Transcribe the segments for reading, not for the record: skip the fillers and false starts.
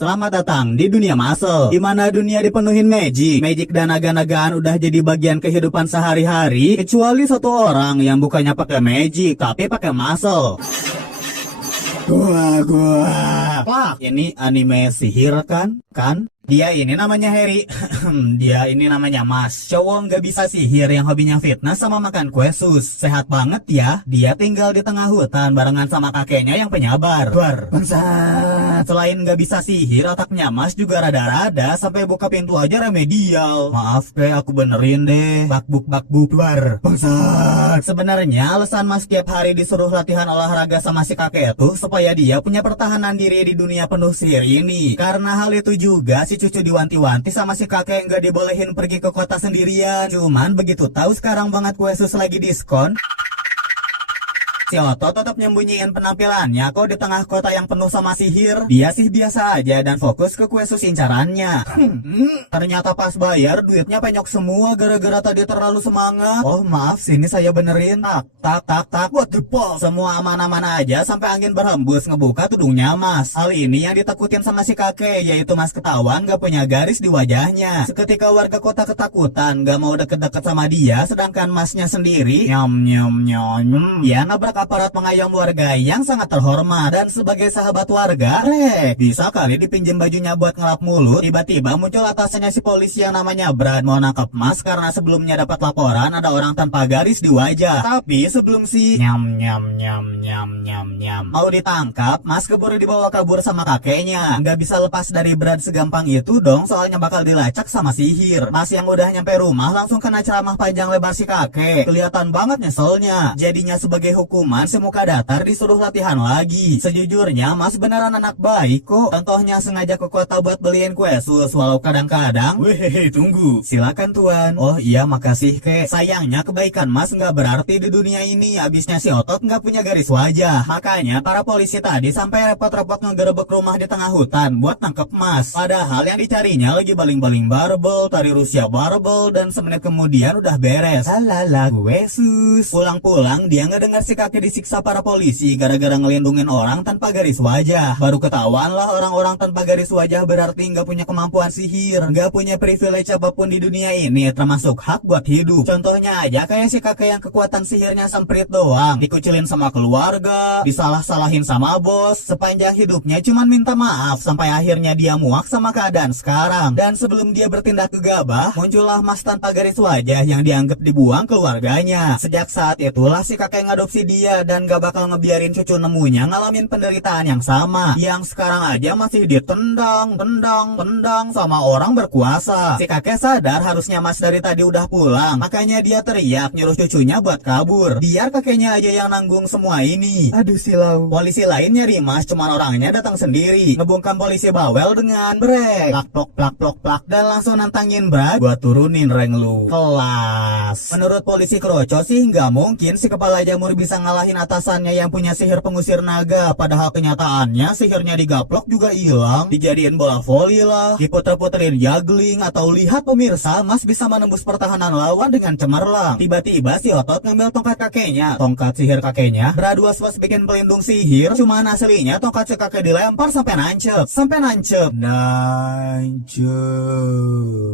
Selamat datang di dunia Muscle, di mana dunia dipenuhin magic. Magic dan naga-nagaan udah jadi bagian kehidupan sehari-hari, kecuali satu orang yang bukannya pakai magic, tapi pakai muscle. Wah, ini anime sihir kan? Dia ini namanya Harry. Dia ini namanya Mas. Cowok nggak bisa sihir yang hobinya fitness sama makan kue sus. Sehat banget ya. Dia tinggal di tengah hutan barengan sama kakeknya yang penyabar. Bangsat. Selain nggak bisa sihir, otaknya Mas juga rada-rada sampai buka pintu aja remedial. Maaf kayak aku benerin deh. Bakbuk. Bangsat. Sebenarnya alasan Mas tiap hari disuruh latihan olahraga sama si kakek itu supaya dia punya pertahanan diri di dunia penuh sihir ini. Karena hal itu juga si cucu diwanti-wanti sama si kakek nggak dibolehin pergi ke kota sendirian. Cuman begitu tahu sekarang banget kue sus lagi diskon, si Otto tetap nyembunyiin penampilannya kok di tengah kota yang penuh sama sihir. Dia sih biasa aja dan fokus ke kue sus incarannya. Ternyata pas bayar duitnya penyok semua gara-gara tadi terlalu semangat. Oh maaf, sini saya benerin. Tak. What the fuck? Semua aman-aman aja sampai angin berhembus ngebuka tudungnya Mas. Hal ini yang ditakutin sama si kakek, yaitu Mas ketahuan gak punya garis di wajahnya. Seketika warga kota ketakutan gak mau deket-deket sama dia, sedangkan Masnya sendiri ya nabrak aparat pengayom warga yang sangat terhormat. Dan sebagai sahabat warga, bisa kali dipinjam bajunya buat ngelap mulut. Tiba-tiba muncul atasannya si polisi yang namanya Brad mau nangkep Mas karena sebelumnya dapat laporan ada orang tanpa garis di wajah. Tapi sebelum si mau ditangkap, Mas keburu dibawa kabur sama kakeknya. Nggak bisa lepas dari Brad segampang itu dong, soalnya bakal dilacak sama sihir. Mas yang udah nyampe rumah langsung kena ceramah panjang lebar si kakek. Kelihatan banget nyeselnya. Jadinya sebagai hukum si muka datar disuruh latihan lagi. Sejujurnya Mas beneran anak baik kok. Contohnya sengaja ke kota buat beliin kue sus, walau kadang-kadang tunggu, silakan tuan. Oh iya makasih kek. Sayangnya kebaikan Mas nggak berarti di dunia ini. Abisnya si Otot nggak punya garis wajah. Makanya para polisi tadi sampai repot-repot ngegerebek rumah di tengah hutan buat nangkep Mas. Padahal yang dicarinya lagi baling-baling barbel, tari Rusia barbel, dan semenit kemudian udah beres. Alala kue sus. Pulang-pulang dia nggak dengar si kakek disiksa para polisi gara-gara ngelindungin orang tanpa garis wajah. Baru ketahuan lah orang-orang tanpa garis wajah berarti nggak punya kemampuan sihir, nggak punya privilege apapun di dunia ini, termasuk hak buat hidup. Contohnya aja kayak si kakek yang kekuatan sihirnya semprit doang, dikucilin sama keluarga, disalah-salahin sama bos, sepanjang hidupnya cuman minta maaf sampai akhirnya dia muak sama keadaan sekarang. Dan sebelum dia bertindak gegabah, muncullah Mas tanpa garis wajah yang dianggap dibuang keluarganya. Sejak saat itulah si kakek ngadopsi dia dan gak bakal ngebiarin cucu nemunya ngalamin penderitaan yang sama, yang sekarang aja masih ditendang sama orang berkuasa. Si kakek sadar harusnya Mas dari tadi udah pulang, makanya dia teriak nyuruh cucunya buat kabur, biar kakeknya aja yang nanggung semua ini. Aduh silau. Polisi lain nyari Mas, cuman orangnya datang sendiri, ngebungkam polisi bawel dengan brek, plak, dan langsung nantangin Brad buat turunin rank lu. Kelas. Menurut polisi kroco sih nggak mungkin si kepala jamur bisa ngalahin atasannya yang punya sihir pengusir naga. Padahal kenyataannya sihirnya digaplok juga hilang, dijadiin bola voli lah, diputer-puterin juggling. Atau lihat pemirsa, Mas bisa menembus pertahanan lawan dengan cemerlang. Tiba-tiba si Otot ngambil tongkat kakeknya, tongkat sihir kakeknya. Brad was-was bikin pelindung sihir, cuman aslinya tongkat si kakek dilempar sampai nancep.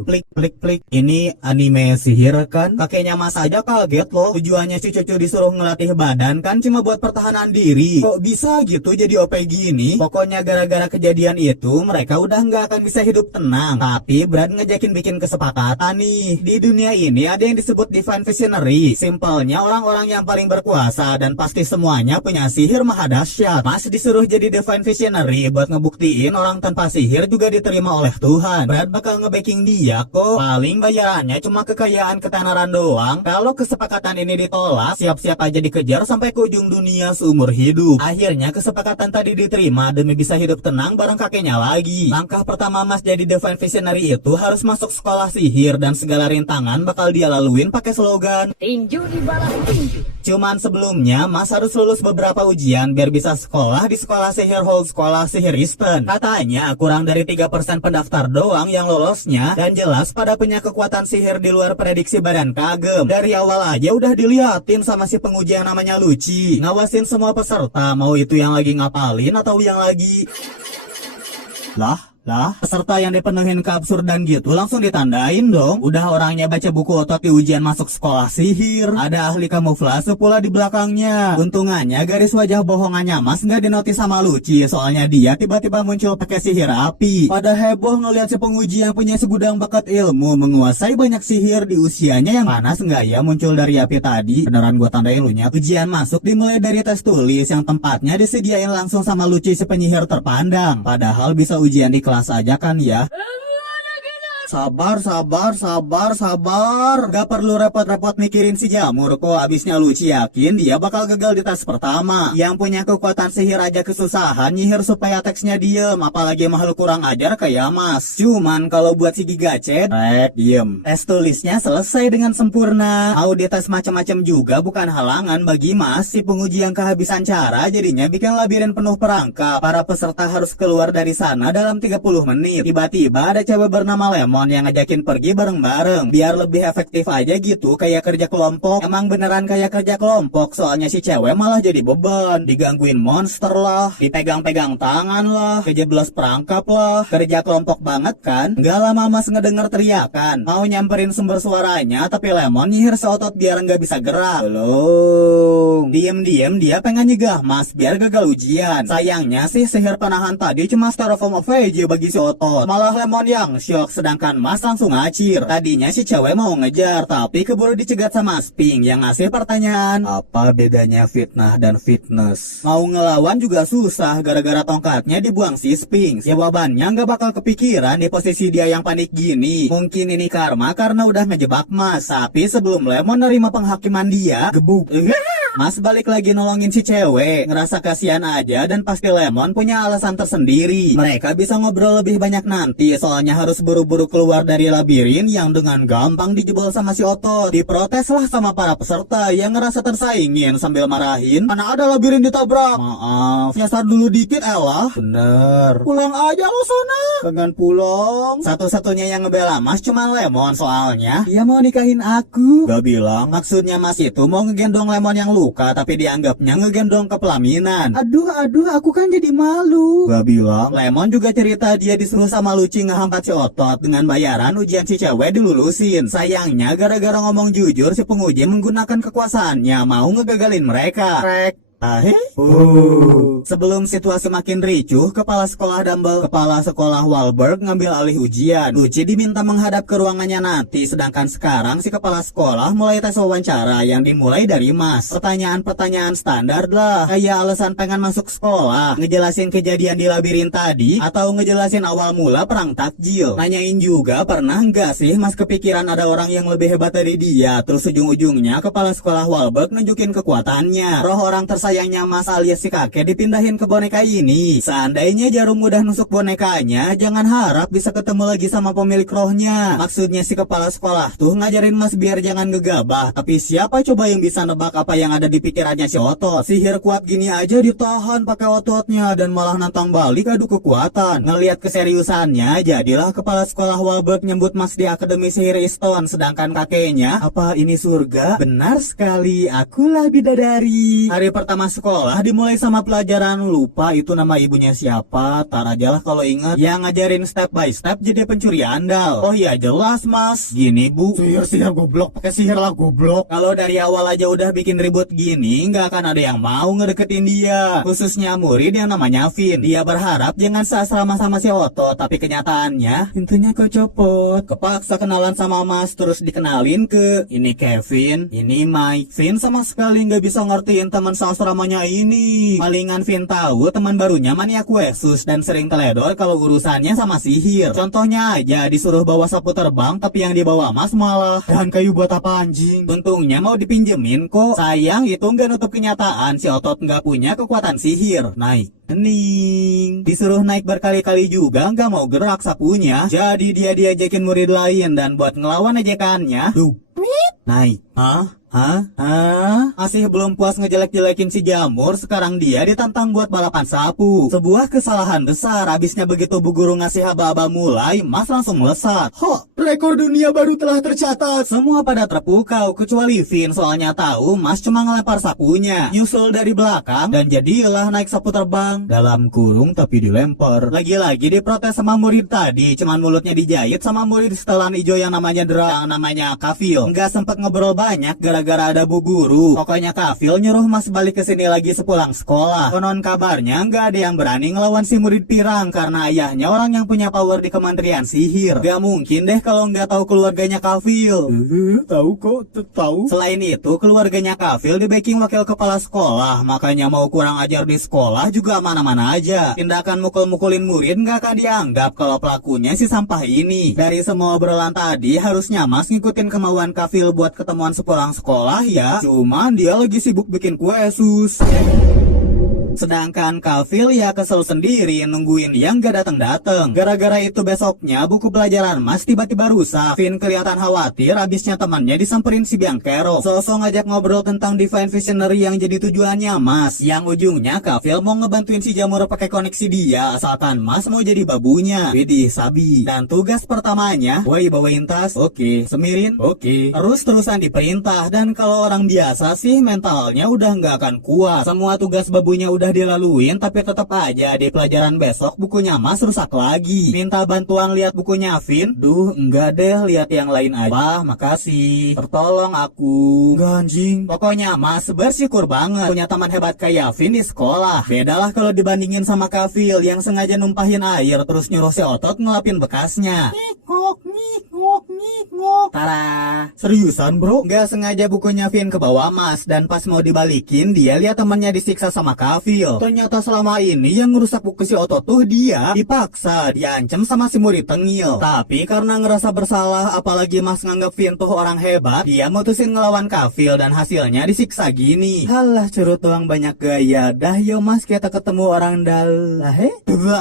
Plik. Ini anime sihir kan? Kakeknya Mas aja kaget loh. Tujuannya si cucu disuruh ngelatih badan kan cuma buat pertahanan diri. Kok bisa gitu jadi OP gini? Pokoknya gara-gara kejadian itu mereka udah nggak akan bisa hidup tenang. Tapi Brad ngejakin bikin kesepakatan nih. Di dunia ini ada yang disebut Divine Visionary. Simpelnya orang-orang yang paling berkuasa dan pasti semuanya punya sihir maha dahsyat. Mas disuruh jadi Divine Visionary buat ngebuktiin orang tanpa sihir juga diterima oleh Tuhan. Brad bakal nge-backing dia kok. Paling bayarannya cuma kekayaan ketenaran doang. Kalau kesepakatan ini ditolak, siap-siap aja dikejar sampai ke ujung dunia seumur hidup. Akhirnya kesepakatan tadi diterima demi bisa hidup tenang bareng kakeknya lagi. Langkah pertama Mas jadi Divine Visionary itu harus masuk sekolah sihir, dan segala rintangan bakal dia laluin pakai slogan tinju dibalas tinju. Cuman sebelumnya Mas harus lulus beberapa ujian biar bisa sekolah di sekolah sihir Hall Sekolah Sihir Eastern. Katanya kurang dari 3% pendaftar doang yang lolosnya, dan jelas pada punya kekuatan sihir di luar prediksi badan kagem. Dari awal aja udah diliatin sama si penguji yang namanya Luci, ngawasin semua peserta, mau itu yang lagi ngapalin atau yang lagi Lah, peserta yang dipenuhin keabsurdan gitu langsung ditandain dong. Udah orangnya baca buku otot di ujian masuk sekolah sihir, ada ahli kamuflase pula di belakangnya. Untungannya garis wajah bohongannya Mas nggak dinotis sama Luci, soalnya dia tiba-tiba muncul pakai sihir api. Pada heboh ngeliat si penguji yang punya segudang bakat ilmu menguasai banyak sihir di usianya yang panas nggak ya muncul dari api tadi. Beneran gua tandain lu nya. Ujian masuk dimulai dari tes tulis yang tempatnya disediain langsung sama Luci si penyihir terpandang. Padahal bisa ujian di kelas aja kan ya. Sabar. Gak perlu repot-repot mikirin si jamur kok. Abisnya Luci yakin dia bakal gagal di tes pertama. Yang punya kekuatan sihir aja kesusahan nyihir supaya teksnya diem. Apalagi makhluk kurang ajar kayak Mas. Cuman kalau buat si Gigacet, diem. Tes tulisnya selesai dengan sempurna. Mau dites macam-macam juga bukan halangan bagi Mas. Si penguji yang kehabisan cara jadinya bikin labirin penuh perangkap. Para peserta harus keluar dari sana dalam 30 menit. Tiba-tiba ada cewek bernama Lemon yang ngajakin pergi bareng-bareng biar lebih efektif aja gitu kayak kerja kelompok. Emang beneran kayak kerja kelompok, soalnya si cewek malah jadi beban. Digangguin monster lah, dipegang-pegang tangan lah, kejeblos perangkap lah. Kerja kelompok banget kan? Nggak lama Mas ngedenger teriakan mau nyamperin sumber suaranya, tapi Lemon nyihir seotot biar nggak bisa gerak. Belum. Diem-diem dia pengen nyegah Mas biar gagal ujian. Sayangnya sih sihir panahan tadi cuma styrofoam of aja bagi si otot. Malah Lemon yang shock, sedangkan Mas langsung ngacir. Tadinya si cewek mau ngejar, tapi keburu dicegat sama Sping yang ngasih pertanyaan, apa bedanya fitnah dan fitness? Mau ngelawan juga susah gara-gara tongkatnya dibuang si Sping. Jawabannya nggak bakal kepikiran di posisi dia yang panik gini. Mungkin ini karma karena udah ngejebak Mas. Tapi sebelum Lemon nerima penghakiman dia, gebuk. Mas balik lagi nolongin si cewek, ngerasa kasihan aja dan pasti Lemon punya alasan tersendiri. Mereka bisa ngobrol lebih banyak nanti, soalnya harus buru-buru keluar dari labirin yang dengan gampang dijebol sama si Otot. Diprotes lah sama para peserta yang ngerasa tersaingin sambil marahin, mana ada labirin ditabrak. Maaf, nyasar dulu dikit elah. Bener. Pulang aja lo sana. Dengan pulang. Satu-satunya yang ngebela Mas cuma Lemon, soalnya dia mau nikahin aku. Gak bilang maksudnya Mas itu mau ngegendong Lemon yang luka, tapi dianggapnya ngegendong ke pelaminan. Aduh, aku kan jadi malu. Gak bilang Lemon juga cerita dia disuruh sama Luci ngehambat si Otot dengan bayaran ujian si cewek dilulusin. Sayangnya gara-gara ngomong jujur si penguji menggunakan kekuasaannya mau ngegagalin mereka. Sebelum situasi makin ricuh, kepala sekolah Walberg ngambil alih ujian. Luci diminta menghadap ke ruangannya nanti, sedangkan sekarang si kepala sekolah mulai tes wawancara yang dimulai dari Mas. Pertanyaan-pertanyaan standar lah, kayak alasan pengen masuk sekolah, ngejelasin kejadian di labirin tadi, atau ngejelasin awal mula perang takjil. Nanyain juga pernah nggak sih Mas kepikiran ada orang yang lebih hebat dari dia. Terus ujung-ujungnya kepala sekolah Walberg nunjukin kekuatannya. Roh orang sayangnya Mas alias si kakek dipindahin ke boneka ini. Seandainya Jarum udah nusuk bonekanya, jangan harap bisa ketemu lagi sama pemilik rohnya. Maksudnya si kepala sekolah tuh ngajarin Mas biar jangan gegabah. Tapi siapa coba yang bisa nebak apa yang ada di pikirannya si Otot? Sihir kuat gini aja ditahan pakai ototnya dan malah nantang balik adu kekuatan. Ngelihat keseriusannya, jadilah kepala sekolah Walberg nyebut Mas di Akademi Sihir Easton. Sedangkan kakeknya, apa ini surga? Benar sekali, akulah bidadari. Hari pertama sekolah dimulai sama pelajaran, lupa itu nama ibunya siapa, tar aja lah kalau ingat. Yang ngajarin step by step jadi pencuri andal. Oh iya jelas Mas, gini Bu, sihir goblok, pakai sihir lah goblok. Kalau dari awal aja udah bikin ribut gini, nggak akan ada yang mau ngedeketin dia. Khususnya murid yang namanya Vin. Dia berharap jangan seasrama sama si Otot, tapi kenyataannya pintunya kecopot. Kepaksa kenalan sama Mas, terus dikenalin ke ini Kevin, ini Mike. Vin sama sekali nggak bisa ngertiin teman seasramanya ini. Palingan Vin tahu teman barunya maniak Wesus dan sering teledor kalau urusannya sama sihir. Contohnya aja disuruh bawa sapu terbang, tapi yang dibawa Mas malah dan kayu buat apa anjing. Untungnya mau dipinjemin kok. Sayang itu nggak nutup kenyataan si Otot nggak punya kekuatan sihir. Naik hening. Disuruh naik berkali-kali juga nggak mau gerak sapunya. Jadi dia diajakin murid lain dan buat ngelawan ejekannya, naik. Hah? Masih belum puas ngejelek-jelekin si Jamur, sekarang dia ditantang buat balapan sapu. Sebuah kesalahan besar, abisnya begitu Bu Guru ngasih aba-aba mulai, Mas langsung melesat. Rekor dunia baru telah tercatat. Semua pada terpukau, kecuali Vin, soalnya tahu Mas cuma ngelempar sapunya. Nyusul dari belakang, dan jadilah naik sapu terbang. Dalam kurung tapi dilempar. Lagi-lagi diprotes sama murid tadi, cuman mulutnya dijahit sama murid setelan ijo yang namanya yang namanya Kafil. Nggak sempet ngobrol banyak gara-gara ada Bu Guru. Pokoknya Kafil nyuruh Mas balik ke sini lagi sepulang sekolah. Konon kabarnya nggak ada yang berani ngelawan si murid pirang karena ayahnya orang yang punya power di Kementerian Sihir. Gak mungkin deh kalau nggak tahu keluarganya Kafil. Tahu kok, tahu. Selain itu, keluarganya Kafil di backing wakil kepala sekolah, makanya mau kurang ajar di sekolah juga mana-mana aja. Tindakan mukul-mukulin murid nggak akan dianggap kalau pelakunya si sampah ini. Dari semua obrolan tadi, harusnya Mas ngikutin kemauan Kafil buat ketemuan sepulang sekolah ya. Cuman dia lagi sibuk bikin kue sus. Sedangkan Kafil ya kesel sendiri nungguin yang gak dateng-dateng. Gara-gara itu besoknya buku pelajaran Mas tiba-tiba rusak. Vin kelihatan khawatir abisnya temannya disamperin si Bianchero. Sosok ngajak ngobrol tentang Divine Visionary yang jadi tujuannya Mas. Yang ujungnya Kafil mau ngebantuin si Jamur pakai koneksi dia asalkan Mas mau jadi babunya. Widih sabi. Dan tugas pertamanya, woi bawain tas, oke. Semirin, oke. Terus-terusan diperintah. Dan kalau orang biasa sih mentalnya udah gak akan kuat. Semua tugas babunya udah dilaluin tapi tetap aja di pelajaran besok bukunya Mas rusak lagi. Minta bantuan lihat bukunya Vin. Duh enggak deh, lihat yang lain aja. Makasih, tertolong aku. Ganjing. Pokoknya Mas bersyukur banget punya teman hebat kayak Vin di sekolah. Bedalah kalau dibandingin sama Kafil yang sengaja numpahin air terus nyuruh si Otot ngelapin bekasnya. Ngok. Tara. Seriusan bro? Nggak sengaja bukunya Vin ke bawah Mas dan pas mau dibalikin dia lihat temannya disiksa sama Kafil. Ternyata selama ini yang ngerusak buku si Otot tuh dia. Dipaksa, diancam sama si murid tengil. Tapi karena ngerasa bersalah apalagi Mas nganggap Vin tuh orang hebat, dia mutusin ngelawan Kafil dan hasilnya disiksa gini. Halah curut doang banyak gaya. Dah yo Mas kita ketemu orang dalah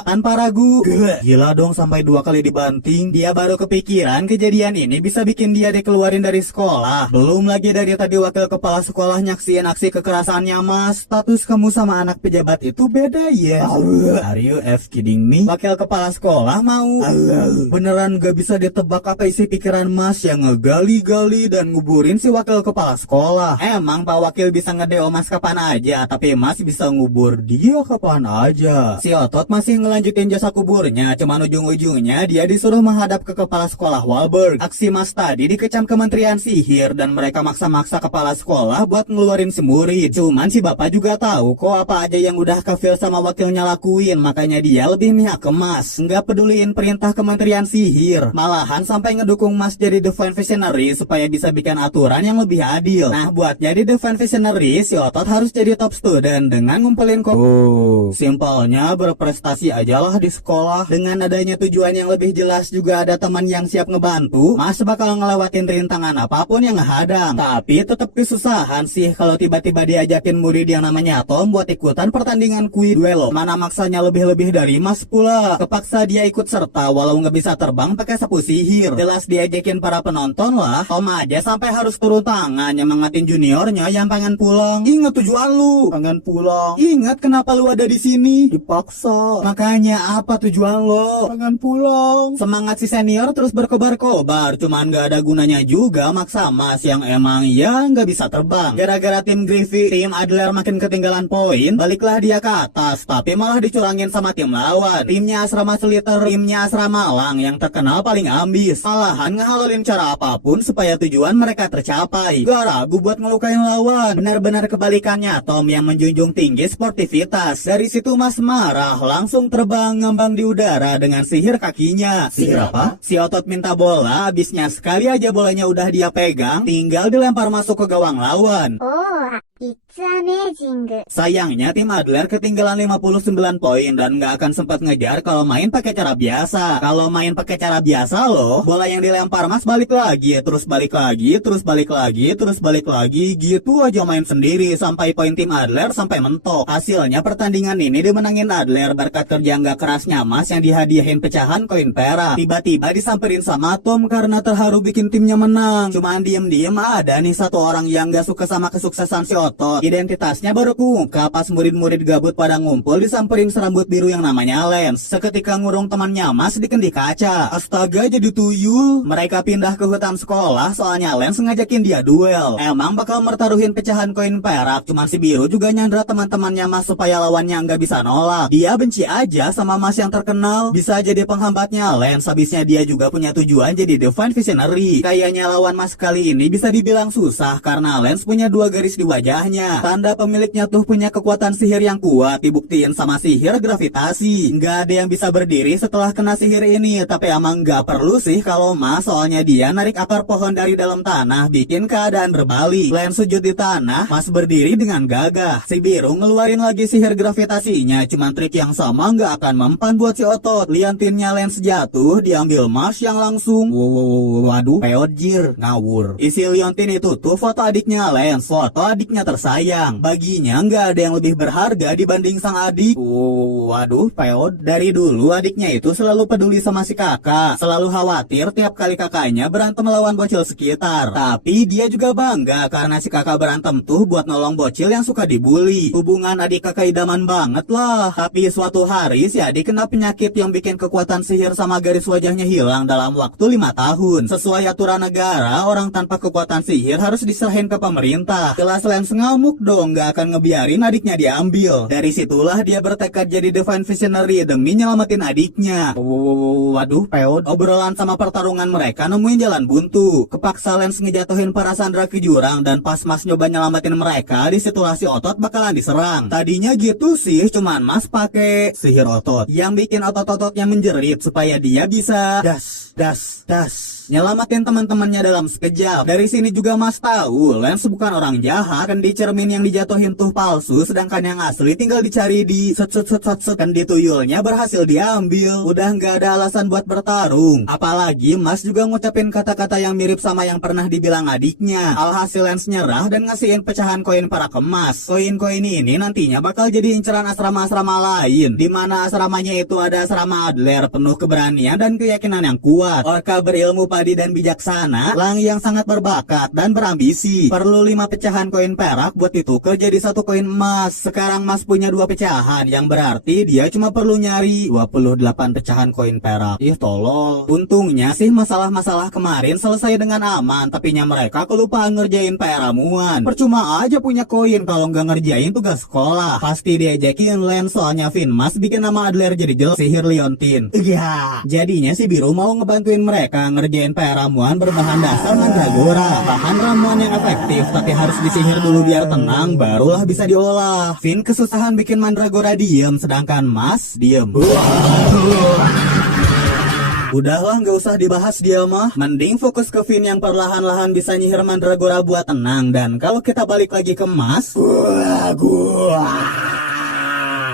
tanpa ragu. Gila dong sampai 2 kali dibanting. Dia baru kepikiran kejadian ini bisa bikin dia dikeluarin dari sekolah. Belum lagi dari tadi wakil kepala sekolah nyaksiin aksi kekerasannya Mas. Status kamu sama anak pejabat itu beda ya. Are you kidding me? Wakil kepala sekolah mau. Beneran gak bisa ditebak apa isi pikiran Mas yang ngegali-gali dan nguburin si wakil kepala sekolah. Emang Pak Wakil bisa ngedeo Mas kapan aja, tapi Mas bisa ngubur dia kapan aja. Si Otot masih ngelanjutin jasa kuburnya, cuman ujung-ujungnya dia disuruh menghadap ke kepala sekolah Walberg. Aksi Mas tadi dikecam Kementerian Sihir dan mereka maksa-maksa kepala sekolah buat ngeluarin si murid. Cuman si bapak juga tahu kok apa aja yang udah Kafil sama wakilnya lakuin, makanya dia lebih mihak ke Mas. Nggak peduliin perintah Kementerian Sihir, malahan sampai ngedukung Mas jadi Divine Visionary supaya bisa bikin aturan yang lebih adil. Nah buat jadi Divine Visionary, si Otot harus jadi top student dengan ngumpulin simpelnya berprestasi ajalah di sekolah. Dengan adanya tujuan yang lebih jelas juga ada teman yang siap ngebantu, Mas bakal ngelewatin rintangan apapun yang ngehadang. Tapi tetap kesusahan sih kalau tiba-tiba diajakin murid yang namanya Tom buat ikutan pertandingan kuis duelo. Mana maksanya lebih-lebih dari Mas pula. Kepaksa dia ikut serta walau nggak bisa terbang pakai sapu sihir. Jelas diajakin para penonton lah. Tom aja sampai harus turun tangan nyemangatin juniornya yang pengen pulang. Ingat tujuan lu, pengen pulang. Ingat kenapa lu ada di sini? Dipaksa. Makanya apa tujuan lo? Pengen pulang. Semangat si senior terus berkobar-kobar. Cuman nggak ada gunanya juga maksa Mas yang emang ya nggak bisa terbang. Gara-gara tim Griffy, tim Adler makin ketinggalan poin, baliklah dia ke atas, tapi malah dicurangin sama tim lawan. Timnya Asrama Seliter, timnya Asrama Malang yang terkenal paling ambis. Malahan ngehalolin cara apapun supaya tujuan mereka tercapai. Gak ragu buat ngelukain lawan. Benar-benar kebalikannya Tom yang menjunjung tinggi sportivitas. Dari situ Mas marah, langsung terbang ngambang di udara dengan sihir kakinya. Sihir apa? Si Otot minta bola, abisnya sekali aja bolanya udah dia pegang, tinggal dilempar masuk ke gawang lawan. It's amazing. Sayangnya tim Adler ketinggalan 59 poin dan nggak akan sempat ngejar kalau main pakai cara biasa. Kalau main pakai cara biasa loh, bola yang dilempar Mas balik lagi, terus balik lagi, terus balik lagi, terus balik lagi, gitu aja main sendiri sampai poin tim Adler sampai mentok. Hasilnya pertandingan ini dimenangin Adler berkat kerja nggak kerasnya Mas yang dihadiahin pecahan koin perak. Tiba-tiba disamperin sama Tom karena terharu bikin timnya menang. Cuman diem-diem ada nih satu orang yang nggak suka sama kesuksesan si Otot. Identitasnya baru keungkap pas murid-murid gabut pada ngumpul disamperin serambut biru yang namanya Lens. Seketika ngurung temannya Mas di kendi kaca. Astaga, jadi tuyul. Mereka pindah ke hutan sekolah soalnya Lens ngajakin dia duel. Emang bakal mertaruhin pecahan koin perak, cuman si biru juga nyandra teman-temannya Mas supaya lawannya nggak bisa nolak. Dia benci aja sama Mas yang terkenal, bisa jadi penghambatnya Lens. Habisnya dia juga punya tujuan jadi Divine Visionary. Kayaknya lawan Mas kali ini bisa dibilang susah karena Lens punya dua garis di wajahnya. Tanda pemiliknya tuh punya kekuatan sihir yang kuat, dibuktiin sama sihir gravitasi. Nggak ada yang bisa berdiri setelah kena sihir ini, tapi emang nggak perlu sih kalau Mas, soalnya dia narik akar pohon dari dalam tanah, bikin keadaan berbalik. Lens sujud di tanah, Mas berdiri dengan gagah. Si biru ngeluarin lagi sihir gravitasinya, cuman trik yang sama nggak akan mempan buat si Otot. Liantinnya Lens jatuh, diambil Mas yang langsung. Waduh, peodjir, ngawur. Isi liontin itu tuh foto adiknya Lens, foto adiknya tersayang. Baginya nggak ada yang lebih berharga dibanding sang adik. Waduh, peod. Dari dulu adiknya itu selalu peduli sama si kakak, selalu khawatir tiap kali kakaknya berantem melawan bocil sekitar. Tapi dia juga bangga karena si kakak berantem tuh buat nolong bocil yang suka dibully. Hubungan adik kakak idaman banget lah. Tapi suatu hari si adik kena penyakit yang bikin kekuatan sihir sama garis wajahnya hilang dalam waktu 5 tahun. Sesuai aturan negara, orang tanpa kekuatan sihir harus diserahin ke pemerintah. Kelas Lens ngamuk dong, gak akan ngebiarin adiknya diambil. Dari situlah dia bertekad jadi Divine Visionary demi nyelamatin adiknya. Waduh, peod. Obrolan sama pertarungan mereka nemuin jalan buntu. Kepaksa Lens ngejatuhin para sandera ke jurang dan pas Mas nyoba nyelamatin mereka, disitulah si Otot bakalan diserang. Tadinya gitu sih, cuman Mas pakai sihir Otot yang bikin otot-ototnya menjerit supaya dia bisa das nyelamatin teman-temannya dalam sekejap. Dari sini juga Mas tahu Lens bukan orang jahat. Kan di cermin yang dijatuhin tuh palsu, sedangkan yang asli tinggal dicari di set. Kan di tuyulnya berhasil diambil. Udah nggak ada alasan buat bertarung. Apalagi Mas juga ngucapin kata-kata yang mirip sama yang pernah dibilang adiknya. Alhasil Lens nyerah dan ngasihin pecahan koin para kemas. Koin-koin ini nantinya bakal jadi inceran asrama-asrama lain, dimana asramanya itu ada asrama Adler penuh keberanian dan keyakinan yang kuat. Orka berilmu padi dan bijaksana, Lang yang sangat berbakat dan berambisi. Perlu 5 pecahan koin perak buat ditukar jadi 1 koin emas. Sekarang Mas punya 2 pecahan, yang berarti dia cuma perlu nyari 28 pecahan koin perak. Ih tolol. Untungnya sih masalah-masalah kemarin selesai dengan aman, tapinya mereka kelupaan ngerjain PR ramuan. Percuma aja punya koin kalau nggak ngerjain tugas sekolah. Pasti diajakin Lens soalnya Mas bikin nama Adler jadi jelek sihir liontin. Iya. Jadinya si biru mau ngebantuin mereka ngerjain PR ramuan berbahan dasar mandragora. Bahan ramuan yang efektif tapi harus disihir dulu biar tenang, barulah bisa diolah. Finn kesusahan bikin mandragora diem, sedangkan Mas diem. Udahlah, nggak usah dibahas dia mah. Mending fokus ke Finn yang perlahan-lahan bisa nyihir mandragora buat tenang. Dan kalau kita balik lagi ke Mas,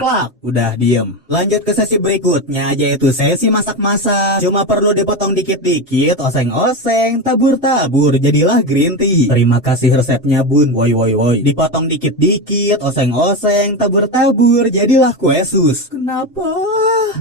Wah, udah diem. Lanjut ke sesi berikutnya, yaitu sesi masak-masak. Cuma perlu dipotong dikit-dikit, oseng-oseng, tabur-tabur, jadilah green tea. Terima kasih resepnya bun. Woi. Dipotong dikit-dikit, oseng-oseng, tabur-tabur, jadilah kue sus. Kenapa?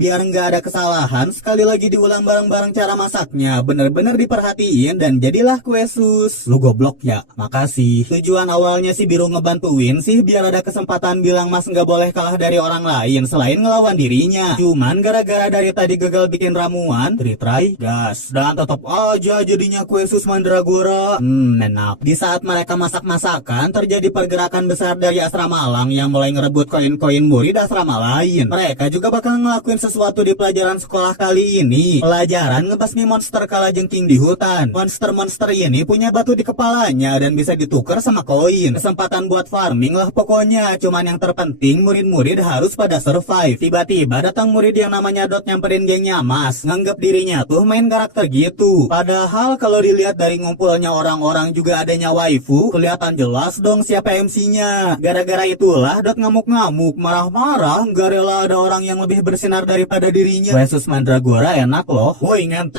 Biar nggak ada kesalahan, sekali lagi diulang bareng-bareng cara masaknya. Bener-bener diperhatiin dan jadilah kue sus. Lu goblok ya, makasih. Tujuan awalnya si biru ngebantuin sih biar ada kesempatan bilang Mas nggak boleh kalah dari orang lain selain ngelawan dirinya. Cuman gara-gara dari tadi gagal bikin ramuan, retry gas dan tetap aja jadinya kue sus mandragora. Enak. Di saat mereka masak-masakan, terjadi pergerakan besar dari asrama Lang yang mulai ngerebut koin-koin murid asrama lain. Mereka juga bakal ngelakuin sesuatu di pelajaran sekolah kali ini. Pelajaran ngebasmi monster kalajengking di hutan. Monster-monster ini punya batu di kepalanya dan bisa ditukar sama koin. Kesempatan buat farming lah pokoknya. Cuman yang terpenting murid-murid harus harus pada survive. Tiba-tiba datang murid yang namanya Dot nyamperin gengnya Mas, nganggap dirinya tuh main karakter gitu. Padahal kalau dilihat dari ngumpulnya orang-orang juga adanya waifu, kelihatan jelas dong siapa MC-nya. Gara-gara itulah Dot ngamuk-ngamuk, marah-marah, nggak rela ada orang yang lebih bersinar daripada dirinya. Versus Mandragora enak loh. Woi ngent.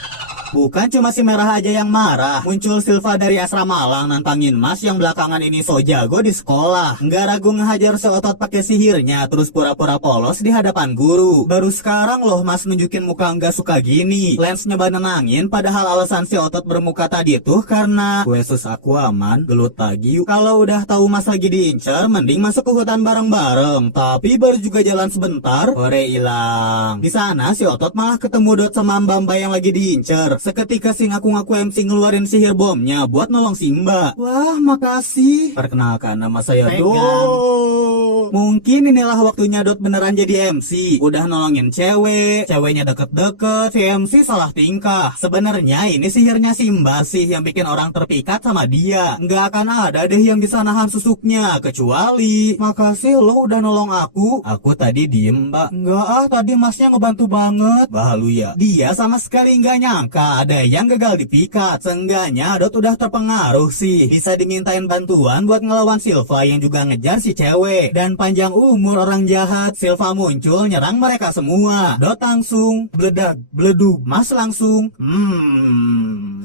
Bukan cuma si Merah aja yang marah. Muncul Silva dari asrama Malang nantangin Mas yang belakangan ini so jago di sekolah. Nggak ragu ngehajar si Otot pakai sihirnya, terus pura-pura polos di hadapan guru. Baru sekarang loh Mas nunjukin muka nggak suka gini. Lens nyoba nenangin, padahal alasan si Otot bermuka tadi tuh karena Yesus aku aman, gelut lagi yuk. Kalau udah tahu Mas lagi diincar, mending masuk ke hutan bareng-bareng. Tapi baru juga jalan sebentar, ore hilang. Di sana si Otot malah ketemu Dot sama Mbak yang lagi diincar. Seketika si ngaku-ngaku MC ngeluarin sihir bomnya buat nolong si Mbak. Wah, makasih. Perkenalkan nama saya Dot. Mungkin inilah waktunya Dot beneran jadi MC. Udah nolongin cewek, ceweknya deket-deket, si MC salah tingkah. Sebenarnya ini sihirnya si Mbak sih yang bikin orang terpikat sama dia. Nggak akan ada deh yang bisa nahan susuknya, kecuali makasih lo udah nolong aku. Aku tadi diem Mbak. Nggak tadi Masnya ngebantu banget. Bahalu ya. Dia sama sekali nggak nyangka ada yang gagal dipikat. Seenggaknya Dot udah terpengaruh sih. Bisa dimintain bantuan buat ngelawan Silva yang juga ngejar si cewek. Dan panjang umur orang jahat, Silva muncul nyerang mereka semua. Dot langsung bledak, bleduk. Mas langsung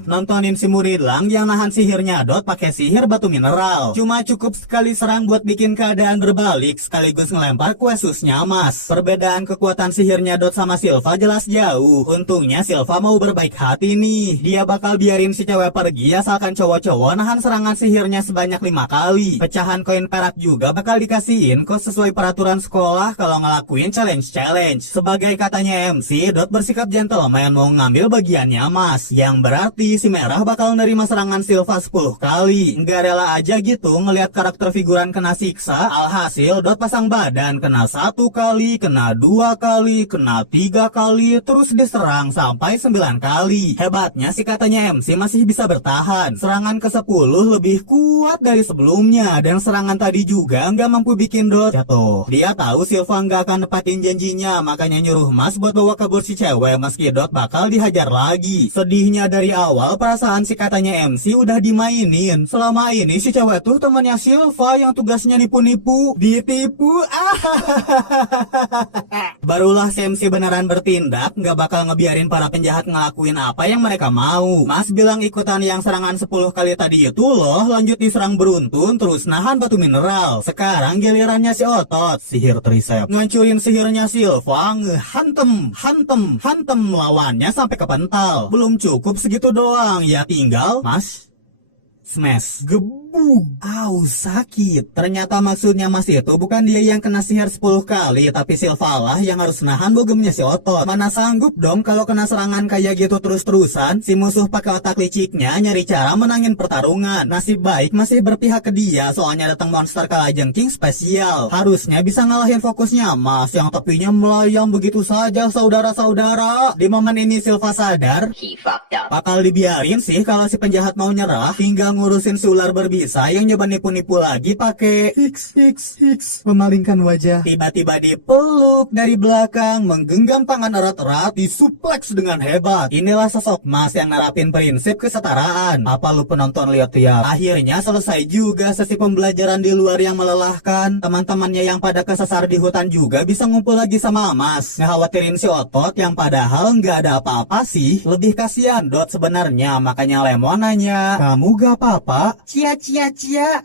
nontonin si murid lang yang nahan sihirnya Dot pakai sihir batu mineral. Cuma cukup sekali serang buat bikin keadaan berbalik sekaligus ngelempar kue susnya Mas. Perbedaan kekuatan sihirnya Dot sama Silva jelas jauh. Untungnya Silva mau berbaik hati nih. Dia bakal biarin si cewek pergi asalkan cowok-cowok nahan serangan sihirnya sebanyak 5 kali. Pecahan koin perak juga bakal dikasihin kok sesuai peraturan sekolah kalau ngelakuin challenge. Sebagai katanya MC, Dot bersikap gentleman mau ngambil bagiannya Mas. Yang berarti si Merah bakal nerima serangan Silva 10 kali. Nggak rela aja gitu ngelihat karakter figuran kena siksa. Alhasil Dot pasang badan, kena 1 kali, kena 2 kali, kena 3 kali, terus diserang sampai 9 kali. Hebatnya si katanya MC masih bisa bertahan. Serangan ke-10 lebih kuat dari sebelumnya. Dan serangan tadi juga nggak mampu bikin Dot jatuh. Dia tahu Silva nggak akan nepatin janjinya, makanya nyuruh Mas buat bawa kabur si cewek meski Dot bakal dihajar lagi. Sedihnya dari awal perasaan si katanya MC udah dimainin. Selama ini si cewek tuh temannya Silva yang tugasnya nipu-nipu. Ditipu. Barulah si MC beneran bertindak, nggak bakal ngebiarin para penjahat ngelakuin apa yang mereka mau. Mas bilang ikutan yang serangan 10 kali tadi itu loh, lanjut diserang beruntun terus nahan batu mineral. Sekarang gilirannya si Otot, sihir trisep. Ngancurin sihirnya Silva, hantem lawannya sampai kepental. Belum cukup segitu doang, ya tinggal Mas smash, gebuk. Au, sakit. Ternyata maksudnya Mas itu bukan dia yang kena sihir 10 kali, tapi Silva lah yang harus nahan bogemnya si Otot. Mana sanggup dong kalau kena serangan kayak gitu terus-terusan. Si musuh pakai otak liciknya nyari cara menangin pertarungan. Nasib baik masih berpihak ke dia, soalnya datang monster kalajengking spesial. Harusnya bisa ngalahin fokusnya Mas yang tepinya melayang begitu saja saudara-saudara. Di momen ini Silva sadar bakal dibiarin sih kalau si penjahat mau nyerah. Tinggal ngurusin si ular berbisa yang nyoba nipu-nipu lagi pakai X memalingkan wajah. Tiba-tiba dipeluk dari belakang, menggenggam tangan erat-erat, disupleks dengan hebat. Inilah sosok Mas yang nerapin prinsip kesetaraan. Apa lu penonton lihat ya? Akhirnya selesai juga sesi pembelajaran di luar yang melelahkan. Teman-temannya yang pada kesasar di hutan juga bisa ngumpul lagi sama Mas. Ngekhawatirin si Otot yang padahal nggak ada apa-apa sih. Lebih kasihan Dot sebenarnya, makanya Lemon nanya, kamu gak apa-apa? Cia.